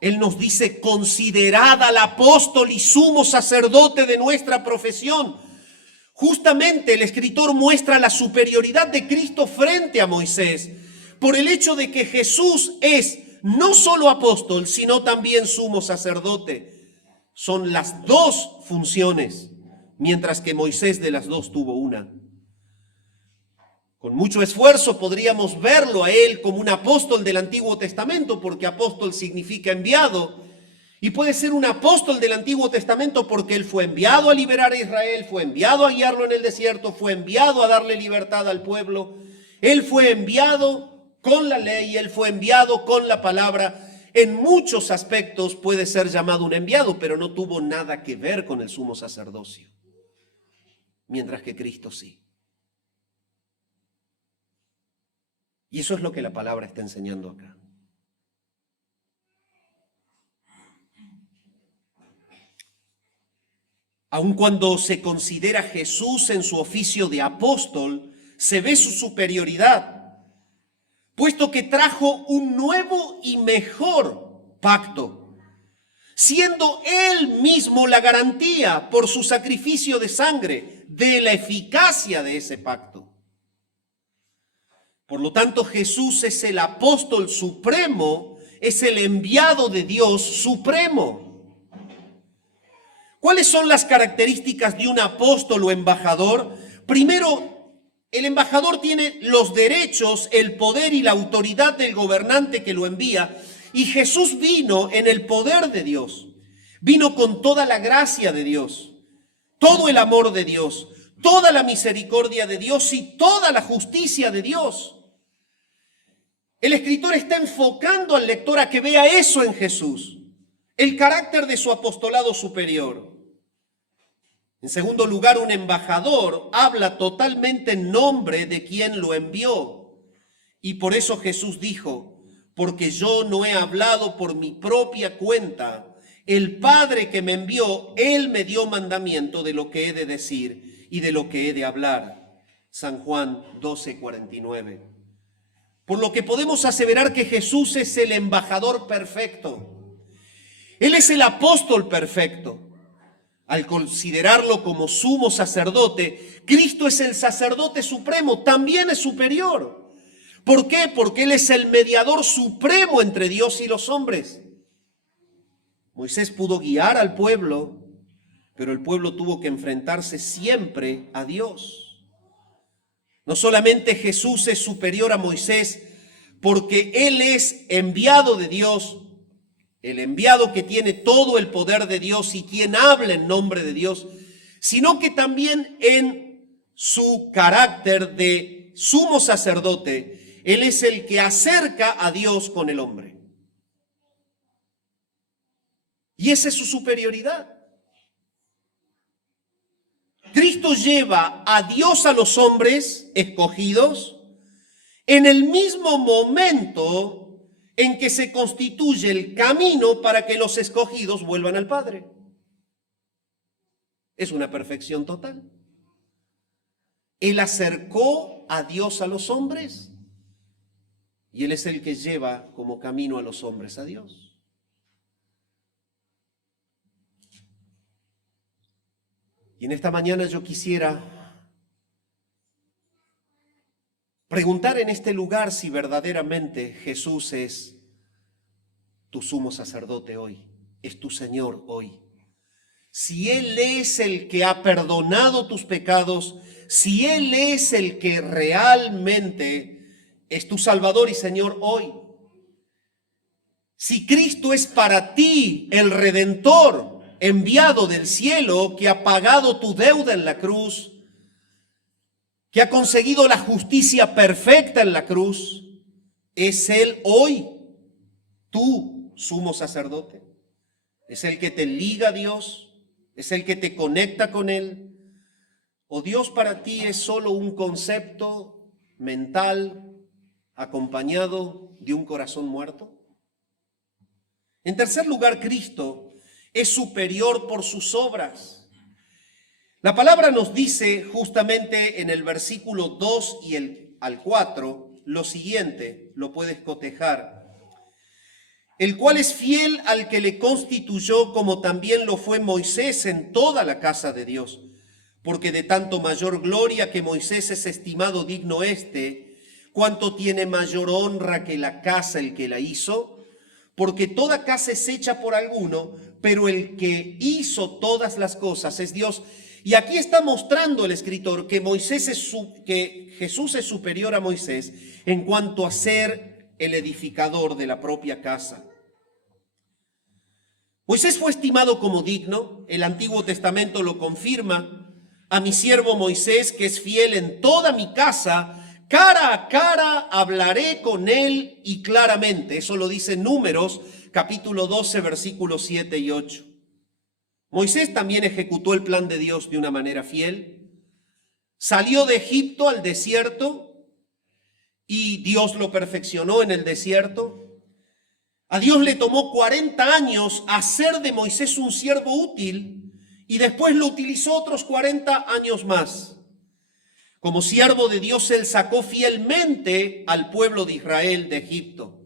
Él nos dice: considerad al apóstol y sumo sacerdote de nuestra profesión. Justamente el escritor muestra la superioridad de Cristo frente a Moisés, por el hecho de que Jesús es no solo apóstol, sino también sumo sacerdote. Son las dos funciones, mientras que Moisés de las dos tuvo una. Con mucho esfuerzo podríamos verlo a él como un apóstol del Antiguo Testamento, porque apóstol significa enviado, y puede ser un apóstol del Antiguo Testamento porque él fue enviado a liberar a Israel, fue enviado a guiarlo en el desierto, fue enviado a darle libertad al pueblo, él fue enviado con la ley, él fue enviado con la palabra. En muchos aspectos puede ser llamado un enviado, pero no tuvo nada que ver con el sumo sacerdocio, mientras que Cristo sí. Y eso es lo que la palabra está enseñando acá. Aun cuando se considera Jesús en su oficio de apóstol, se ve su superioridad, puesto que trajo un nuevo y mejor pacto, siendo él mismo la garantía por su sacrificio de sangre de la eficacia de ese pacto. Por lo tanto, Jesús es el apóstol supremo, es el enviado de Dios supremo. ¿Cuáles son las características de un apóstol o embajador? Primero, el embajador tiene los derechos, el poder y la autoridad del gobernante que lo envía. Y Jesús vino en el poder de Dios. Vino con toda la gracia de Dios, todo el amor de Dios, toda la misericordia de Dios y toda la justicia de Dios. El escritor está enfocando al lector a que vea eso en Jesús, el carácter de su apostolado superior. En segundo lugar, un embajador habla totalmente en nombre de quien lo envió. Y por eso Jesús dijo: porque yo no he hablado por mi propia cuenta. El Padre que me envió, Él me dio mandamiento de lo que he de decir y de lo que he de hablar. San Juan 12:49. Por lo que podemos aseverar que Jesús es el embajador perfecto. Él es el apóstol perfecto. Al considerarlo como sumo sacerdote, Cristo es el sacerdote supremo, también es superior. ¿Por qué? Porque Él es el mediador supremo entre Dios y los hombres. Moisés pudo guiar al pueblo, pero el pueblo tuvo que enfrentarse siempre a Dios. No solamente Jesús es superior a Moisés, porque Él es enviado de Dios, el enviado que tiene todo el poder de Dios y quien habla en nombre de Dios, sino que también en su carácter de sumo sacerdote, Él es el que acerca a Dios con el hombre. Y esa es su superioridad. Cristo lleva a Dios a los hombres escogidos en el mismo momento en que se constituye el camino para que los escogidos vuelvan al Padre. Es una perfección total. Él acercó a Dios a los hombres y Él es el que lleva como camino a los hombres a Dios. Y en esta mañana yo quisiera preguntar en este lugar si verdaderamente Jesús es tu sumo sacerdote hoy, es tu Señor hoy. Si Él es el que ha perdonado tus pecados, si Él es el que realmente es tu Salvador y Señor hoy, si Cristo es para ti el Redentor enviado del cielo, que ha pagado tu deuda en la cruz, que ha conseguido la justicia perfecta en la cruz, ¿es Él hoy tu sumo sacerdote? ¿Es el que te liga a Dios? ¿Es el que te conecta con Él? ¿O Dios para ti es solo un concepto mental acompañado de un corazón muerto? En tercer lugar, Cristo es superior por sus obras. La palabra nos dice justamente en el versículo 2 y al 4 lo siguiente, lo puedes cotejar. El cual es fiel al que le constituyó, como también lo fue Moisés en toda la casa de Dios. Porque de tanto mayor gloria que Moisés es estimado digno cuanto tiene mayor honra que la casa el que la hizo. Porque toda casa es hecha por alguno, pero el que hizo todas las cosas es Dios. Y aquí está mostrando el escritor que Jesús es superior a Moisés en cuanto a ser el edificador de la propia casa. Moisés fue estimado como digno, el Antiguo Testamento lo confirma. A mi siervo Moisés, que es fiel en toda mi casa, cara a cara hablaré con él y claramente. Eso lo dice Números, capítulo 12, versículos 7 y 8. Moisés también ejecutó el plan de Dios de una manera fiel. Salió de Egipto al desierto y Dios lo perfeccionó en el desierto. A Dios le tomó 40 años hacer de Moisés un siervo útil y después lo utilizó otros 40 años más. Como siervo de Dios, él sacó fielmente al pueblo de Israel de Egipto.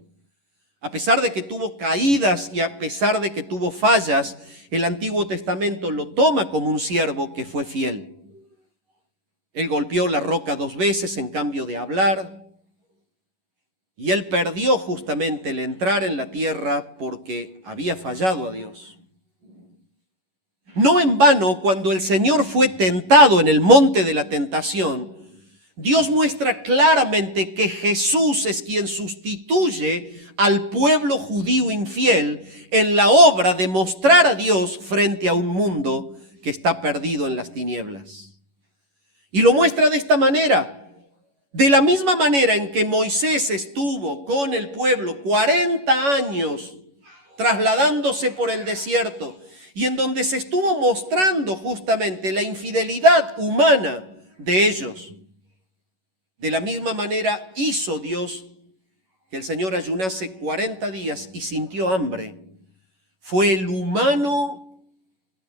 A pesar de que tuvo caídas y a pesar de que tuvo fallas, el Antiguo Testamento lo toma como un siervo que fue fiel. Él golpeó la roca 2 veces en cambio de hablar. Y él perdió justamente el entrar en la tierra porque había fallado a Dios. No en vano, cuando el Señor fue tentado en el monte de la tentación, Dios muestra claramente que Jesús es quien sustituye al pueblo judío infiel en la obra de mostrar a Dios frente a un mundo que está perdido en las tinieblas. Y lo muestra de esta manera. De la misma manera en que Moisés estuvo con el pueblo 40 años trasladándose por el desierto y en donde se estuvo mostrando justamente la infidelidad humana de ellos, de la misma manera hizo Dios que el Señor ayunase 40 días y sintió hambre. Fue el humano,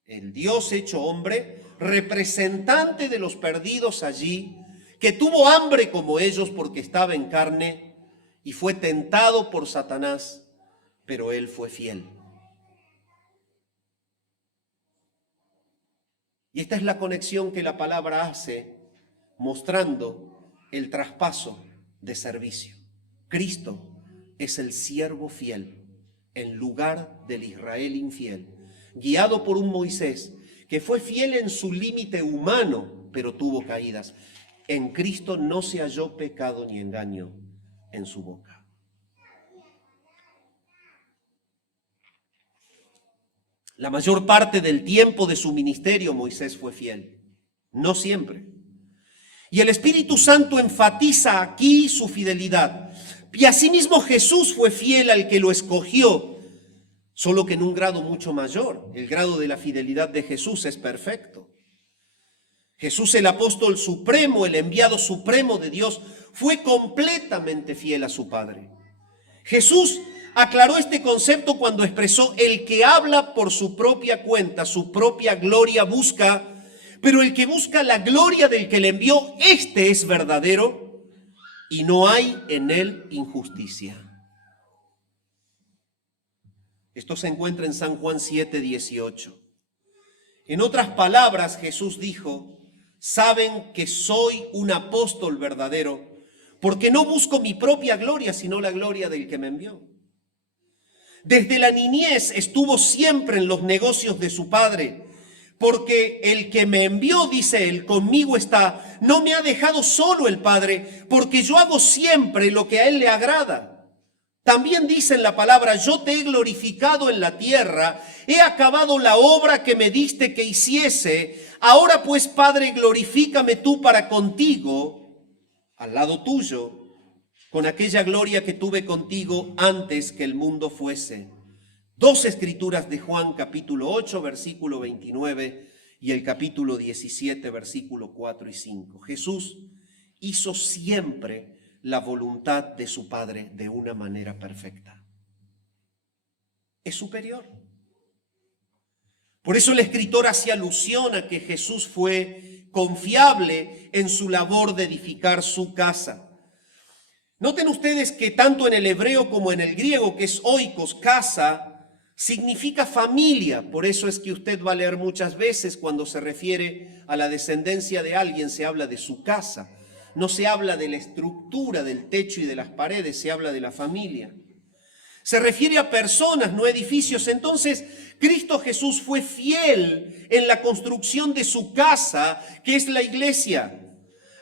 el Dios hecho hombre, representante de los perdidos allí, que tuvo hambre como ellos porque estaba en carne y fue tentado por Satanás, pero él fue fiel. Y esta es la conexión que la palabra hace, mostrando el traspaso de servicio. Cristo es el siervo fiel en lugar del Israel infiel, guiado por un Moisés que fue fiel en su límite humano, pero tuvo caídas. En Cristo no se halló pecado ni engaño en su boca. La mayor parte del tiempo de su ministerio Moisés fue fiel, no siempre. Y el Espíritu Santo enfatiza aquí su fidelidad. Y asimismo Jesús fue fiel al que lo escogió, solo que en un grado mucho mayor. El grado de la fidelidad de Jesús es perfecto. Jesús, el apóstol supremo, el enviado supremo de Dios, fue completamente fiel a su Padre. Jesús aclaró este concepto cuando expresó: el que habla por su propia cuenta, su propia gloria busca, pero el que busca la gloria del que le envió, este es verdadero y no hay en él injusticia. Esto se encuentra en San Juan 7:18. En otras palabras, Jesús dijo: saben que soy un apóstol verdadero, porque no busco mi propia gloria, sino la gloria del que me envió. Desde la niñez estuvo siempre en los negocios de su padre, porque el que me envió, dice él, conmigo está. No me ha dejado solo el Padre, porque yo hago siempre lo que a él le agrada. También dice en la palabra, yo te he glorificado en la tierra, he acabado la obra que me diste que hiciese. Ahora pues, Padre, glorifícame tú para contigo, al lado tuyo, con aquella gloria que tuve contigo antes que el mundo fuese. Dos escrituras de Juan, capítulo 8, versículo 29, y el capítulo 17, versículo 4 y 5. Jesús hizo siempre la voluntad de su Padre de una manera perfecta. Es superior. Por eso el escritor hace alusión a que Jesús fue confiable en su labor de edificar su casa. Noten ustedes que tanto en el hebreo como en el griego, que es oikos, casa, significa familia. Por eso es que usted va a leer muchas veces cuando se refiere a la descendencia de alguien, se habla de su casa. No se habla de la estructura del techo y de las paredes, se habla de la familia. Se refiere a personas, no edificios. Entonces, Cristo Jesús fue fiel en la construcción de su casa, que es la iglesia.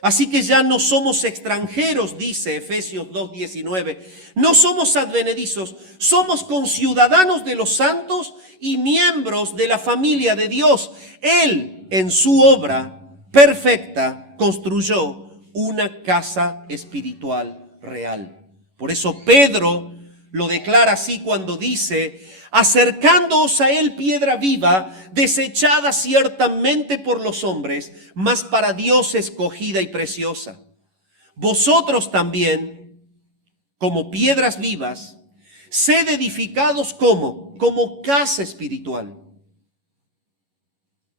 Así que ya no somos extranjeros, dice Efesios 2:19. No somos advenedizos, somos conciudadanos de los santos y miembros de la familia de Dios. Él, en su obra perfecta, construyó una casa espiritual real. Por eso Pedro lo declara así cuando dice, acercándoos a él piedra viva, desechada ciertamente por los hombres, mas para Dios escogida y preciosa. Vosotros también, como piedras vivas, sed edificados como casa espiritual.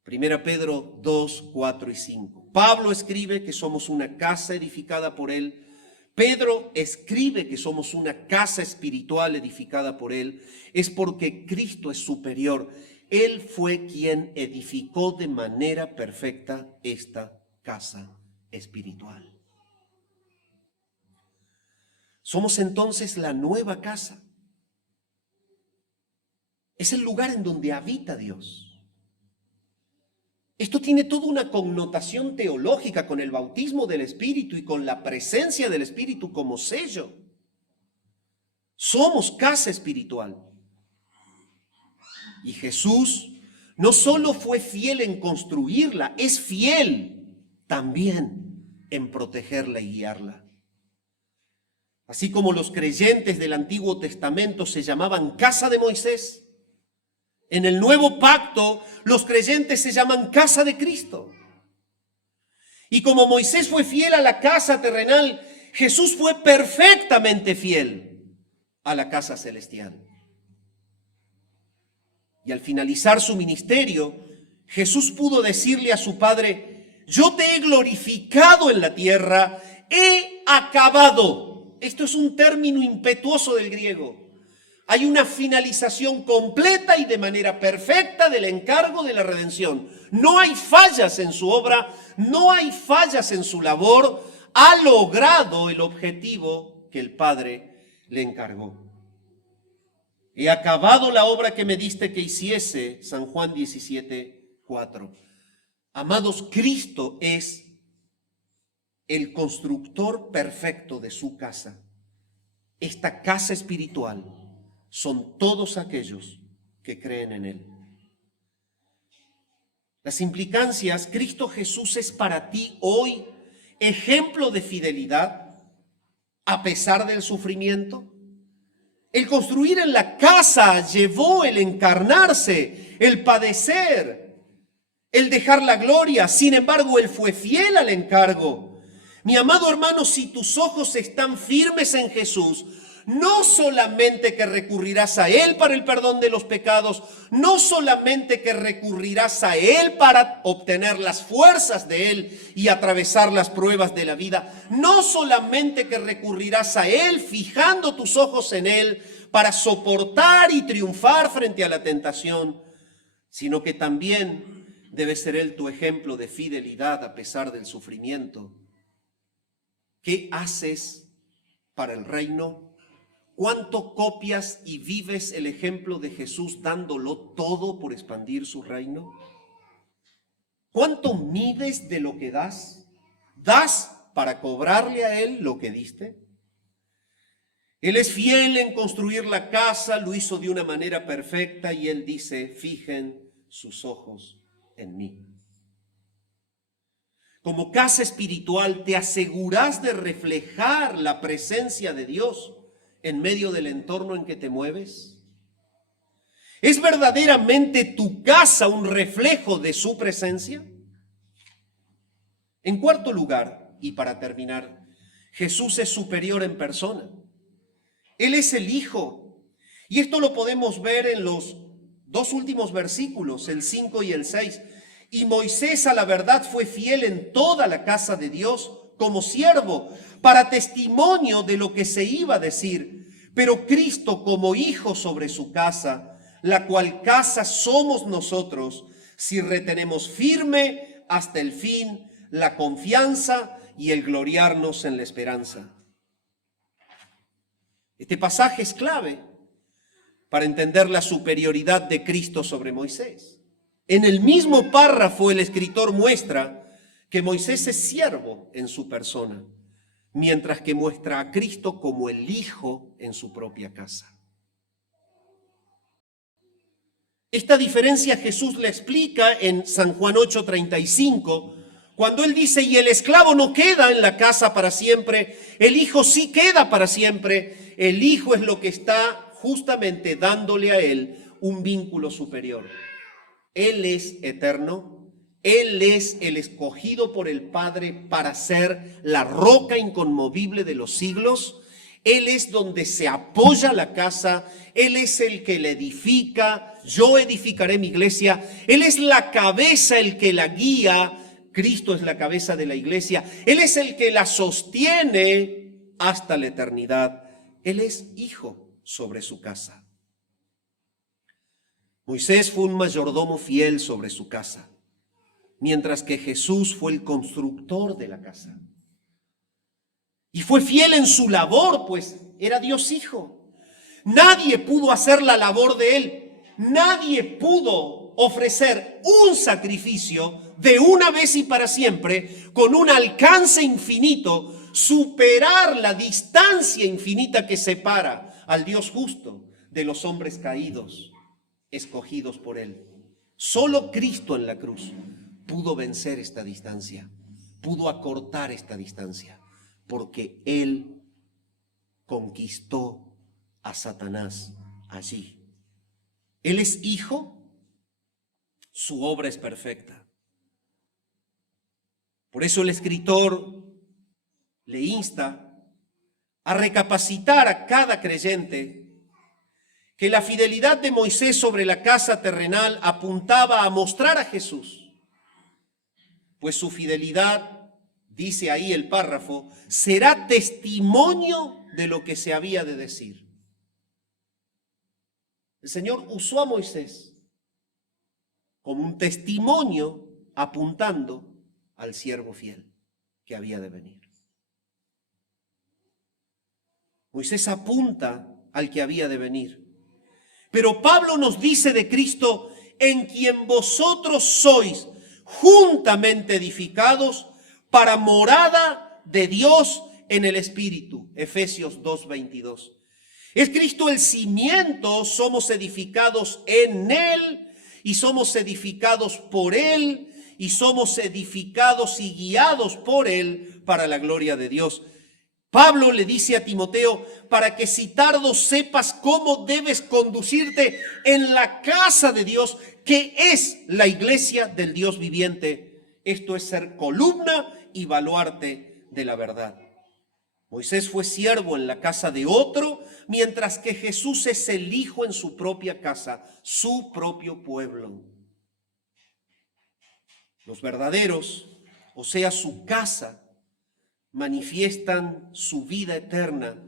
Primera Pedro 2, 4 y 5. Pablo escribe que somos una casa edificada por él. Pedro escribe que somos una casa espiritual edificada por él. Es porque Cristo es superior. Él fue quien edificó de manera perfecta esta casa espiritual. Somos entonces la nueva casa. Es el lugar en donde habita Dios. Esto tiene toda una connotación teológica con el bautismo del Espíritu y con la presencia del Espíritu como sello. Somos casa espiritual. Y Jesús no solo fue fiel en construirla, es fiel también en protegerla y guiarla. Así como los creyentes del Antiguo Testamento se llamaban casa de Moisés, en el nuevo pacto, los creyentes se llaman casa de Cristo. Y como Moisés fue fiel a la casa terrenal, Jesús fue perfectamente fiel a la casa celestial. Y al finalizar su ministerio, Jesús pudo decirle a su Padre, yo te he glorificado en la tierra, he acabado. Esto es un término impetuoso del griego. Hay una finalización completa y de manera perfecta del encargo de la redención. No hay fallas en su obra, no hay fallas en su labor. Ha logrado el objetivo que el Padre le encargó. He acabado la obra que me diste que hiciese, San Juan 17:4. Amados, Cristo es el constructor perfecto de su casa. Esta casa espiritual son todos aquellos que creen en Él. Las implicancias, Cristo Jesús es para ti hoy ejemplo de fidelidad a pesar del sufrimiento. El construir en la casa llevó el encarnarse, el padecer, el dejar la gloria. Sin embargo, Él fue fiel al encargo. Mi amado hermano, si tus ojos están firmes en Jesús, no solamente que recurrirás a Él para el perdón de los pecados, no solamente que recurrirás a Él para obtener las fuerzas de Él y atravesar las pruebas de la vida, no solamente que recurrirás a Él fijando tus ojos en Él para soportar y triunfar frente a la tentación, sino que también debe ser Él tu ejemplo de fidelidad a pesar del sufrimiento. ¿Qué haces para el reino? ¿Cuánto copias y vives el ejemplo de Jesús dándolo todo por expandir su reino? ¿Cuánto mides de lo que das? ¿Das para cobrarle a Él lo que diste? Él es fiel en construir la casa, lo hizo de una manera perfecta y Él dice, fijen sus ojos en mí. Como casa espiritual, ¿te aseguras de reflejar la presencia de Dios en medio del entorno en que te mueves? ¿Es verdaderamente tu casa un reflejo de su presencia? En cuarto lugar, y para terminar, Jesús es superior en persona. Él es el Hijo. Y esto lo podemos ver en los dos últimos versículos, el 5 y el 6. Y Moisés a la verdad fue fiel en toda la casa de Dios como siervo, para testimonio de lo que se iba a decir. Pero Cristo como Hijo sobre su casa, la cual casa somos nosotros, si retenemos firme hasta el fin la confianza y el gloriarnos en la esperanza. Este pasaje es clave para entender la superioridad de Cristo sobre Moisés. En el mismo párrafo el escritor muestra que Moisés es siervo en su persona, mientras que muestra a Cristo como el Hijo en su propia casa. Esta diferencia Jesús la explica en San Juan 8:35, cuando él dice, y el esclavo no queda en la casa para siempre, el Hijo sí queda para siempre. El Hijo es lo que está justamente dándole a él un vínculo superior. Él es eterno, Él es el escogido por el Padre para ser la roca inconmovible de los siglos. Él es donde se apoya la casa, Él es el que la edifica, yo edificaré mi iglesia. Él es la cabeza, el que la guía, Cristo es la cabeza de la iglesia. Él es el que la sostiene hasta la eternidad. Él es Hijo sobre su casa. Moisés fue un mayordomo fiel sobre su casa, mientras que Jesús fue el constructor de la casa. Y fue fiel en su labor, pues era Dios Hijo. Nadie pudo hacer la labor de él. Nadie pudo ofrecer un sacrificio de una vez y para siempre, con un alcance infinito, superar la distancia infinita que separa al Dios justo de los hombres caídos, escogidos por Él. Solo Cristo en la cruz pudo vencer esta distancia, pudo acortar esta distancia, porque Él conquistó a Satanás allí. Él es Hijo, su obra es perfecta. Por eso el escritor le insta a recapacitar a cada creyente que la fidelidad de Moisés sobre la casa terrenal apuntaba a mostrar a Jesús, pues su fidelidad, dice ahí el párrafo, será testimonio de lo que se había de decir. El Señor usó a Moisés como un testimonio apuntando al siervo fiel que había de venir. Moisés apunta al que había de venir. Pero Pablo nos dice de Cristo, en quien vosotros sois juntamente edificados para morada de Dios en el Espíritu. Efesios 2:22. Es Cristo el cimiento, somos edificados en Él y somos edificados por Él y somos edificados y guiados por Él para la gloria de Dios. Pablo le dice a Timoteo, para que si tardo sepas cómo debes conducirte en la casa de Dios, que es la iglesia del Dios viviente. Esto es ser columna y baluarte de la verdad. Moisés fue siervo en la casa de otro, mientras que Jesús es el Hijo en su propia casa, su propio pueblo. Los verdaderos, o sea, su casa, manifiestan su vida eterna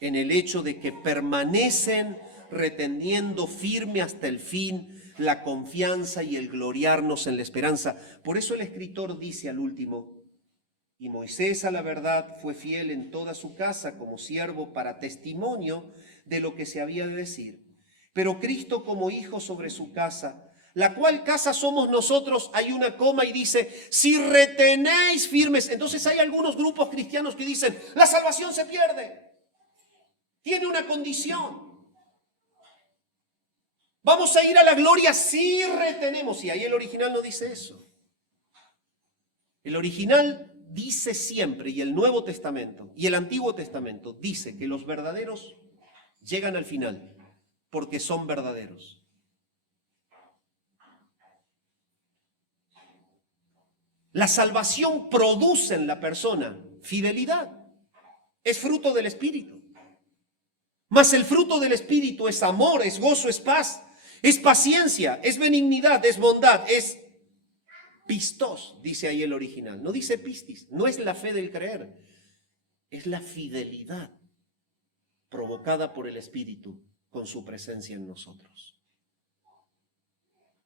en el hecho de que permanecen reteniendo firme hasta el fin la confianza y el gloriarnos en la esperanza. Por eso el escritor dice al último, y Moisés a la verdad fue fiel en toda su casa como siervo para testimonio de lo que se había de decir. Pero Cristo como Hijo sobre su casa, la cual casa somos nosotros, hay una coma y dice, si retenéis firmes. Entonces hay algunos grupos cristianos que dicen, la salvación se pierde. Tiene una condición. Vamos a ir a la gloria si retenemos. Y ahí el original no dice eso. El original dice siempre, y el Nuevo Testamento y el Antiguo Testamento dice que los verdaderos llegan al final porque son verdaderos. La salvación produce en la persona fidelidad. Es fruto del Espíritu. Mas el fruto del Espíritu es amor, es gozo, es paz, es paciencia, es benignidad, es bondad, es pistos, dice ahí el original. No dice pistis, no es la fe del creer, es la fidelidad provocada por el Espíritu con su presencia en nosotros.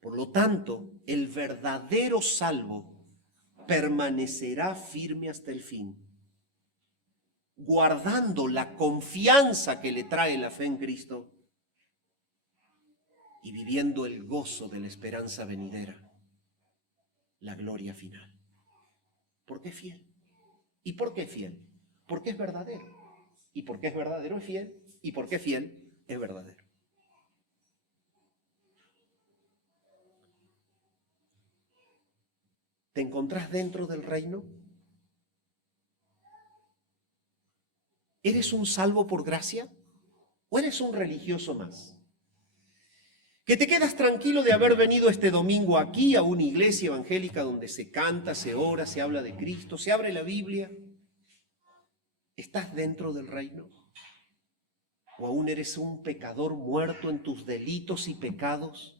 Por lo tanto, el verdadero salvo permanecerá firme hasta el fin, guardando la confianza que le trae la fe en Cristo y viviendo el gozo de la esperanza venidera, la gloria final. Porque es fiel. ¿Y por qué es fiel? Porque es verdadero. ¿Y porque es verdadero es fiel? ¿Y porque es fiel es verdadero? ¿Te encontrás dentro del reino? ¿Eres un salvo por gracia? ¿O eres un religioso más? Que te quedas tranquilo de haber venido este domingo aquí a una iglesia evangélica donde se canta, se ora, se habla de Cristo, se abre la Biblia. ¿Estás dentro del reino? ¿O aún eres un pecador muerto en tus delitos y pecados?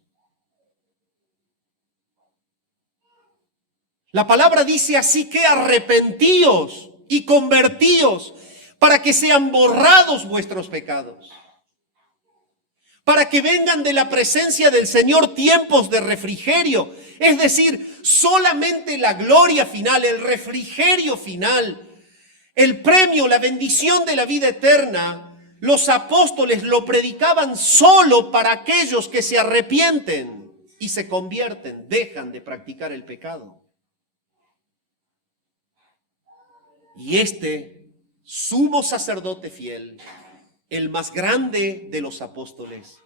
La palabra dice así que arrepentíos y convertíos para que sean borrados vuestros pecados, para que vengan de la presencia del Señor tiempos de refrigerio, es decir, solamente la gloria final, el refrigerio final, el premio, la bendición de la vida eterna. Los apóstoles lo predicaban solo para aquellos que se arrepienten y se convierten, dejan de practicar el pecado. Y este sumo sacerdote fiel, el más grande de los apóstoles,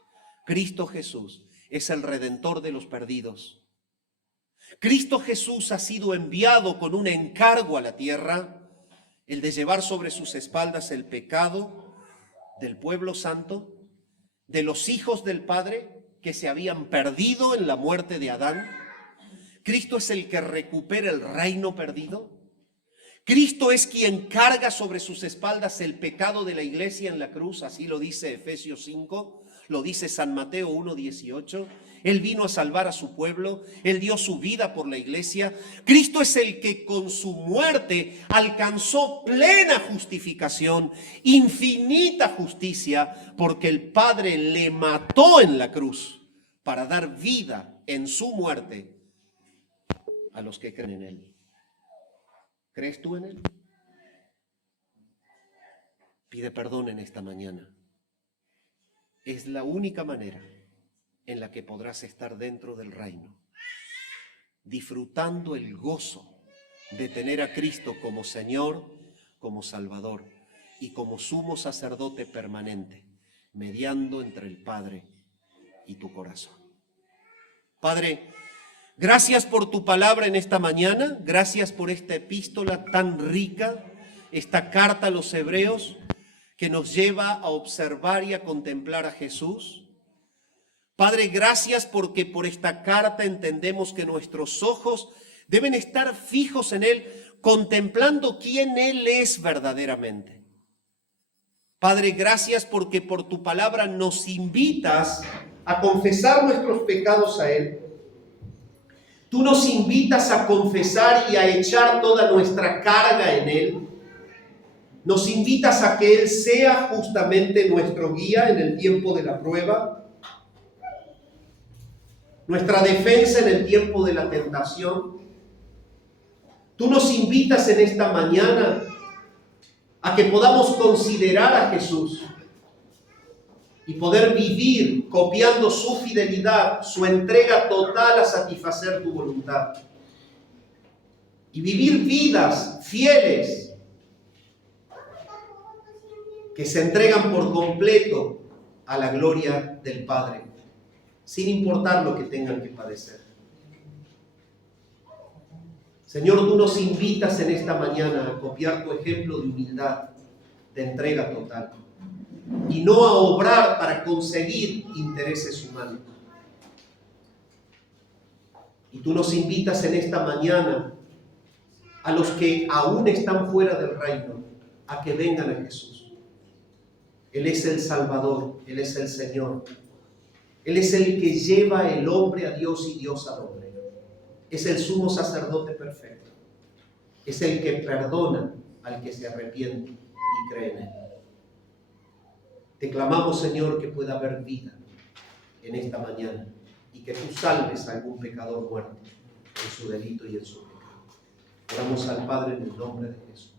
Cristo Jesús, es el redentor de los perdidos. Cristo Jesús ha sido enviado con un encargo a la tierra, el de llevar sobre sus espaldas el pecado del pueblo santo, de los hijos del Padre que se habían perdido en la muerte de Adán. Cristo es el que recupera el reino perdido. Cristo es quien carga sobre sus espaldas el pecado de la iglesia en la cruz, así lo dice Efesios 5, lo dice San Mateo 1:18. Él vino a salvar a su pueblo, Él dio su vida por la iglesia. Cristo es el que con su muerte alcanzó plena justificación, infinita justicia, porque el Padre le mató en la cruz para dar vida en su muerte a los que creen en Él. ¿Crees tú en Él? Pide perdón en esta mañana. Es la única manera en la que podrás estar dentro del reino, disfrutando el gozo de tener a Cristo como Señor, como Salvador y como sumo sacerdote permanente, mediando entre el Padre y tu corazón. Padre, gracias por tu palabra en esta mañana, gracias por esta epístola tan rica, esta carta a los hebreos que nos lleva a observar y a contemplar a Jesús. Padre, gracias porque por esta carta entendemos que nuestros ojos deben estar fijos en Él, contemplando quién Él es verdaderamente. Padre, gracias porque por tu palabra nos invitas a confesar nuestros pecados a Él. Tú nos invitas a confesar y a echar toda nuestra carga en Él. Nos invitas a que Él sea justamente nuestro guía en el tiempo de la prueba, nuestra defensa en el tiempo de la tentación. Tú nos invitas en esta mañana a que podamos considerar a Jesús, y poder vivir copiando su fidelidad, su entrega total a satisfacer tu voluntad. Y vivir vidas fieles que se entregan por completo a la gloria del Padre, sin importar lo que tengan que padecer. Señor, tú nos invitas en esta mañana a copiar tu ejemplo de humildad, de entrega total, y no a obrar para conseguir intereses humanos. Y tú nos invitas en esta mañana a los que aún están fuera del reino, a que vengan a Jesús. Él es el Salvador, Él es el Señor. Él es el que lleva el hombre a Dios y Dios al hombre. Es el sumo sacerdote perfecto. Es el que perdona al que se arrepiente y cree en Él. Te clamamos, Señor, que pueda haber vida en esta mañana y que tú salves a algún pecador muerto en su delito y en su pecado. Oramos al Padre en el nombre de Jesús.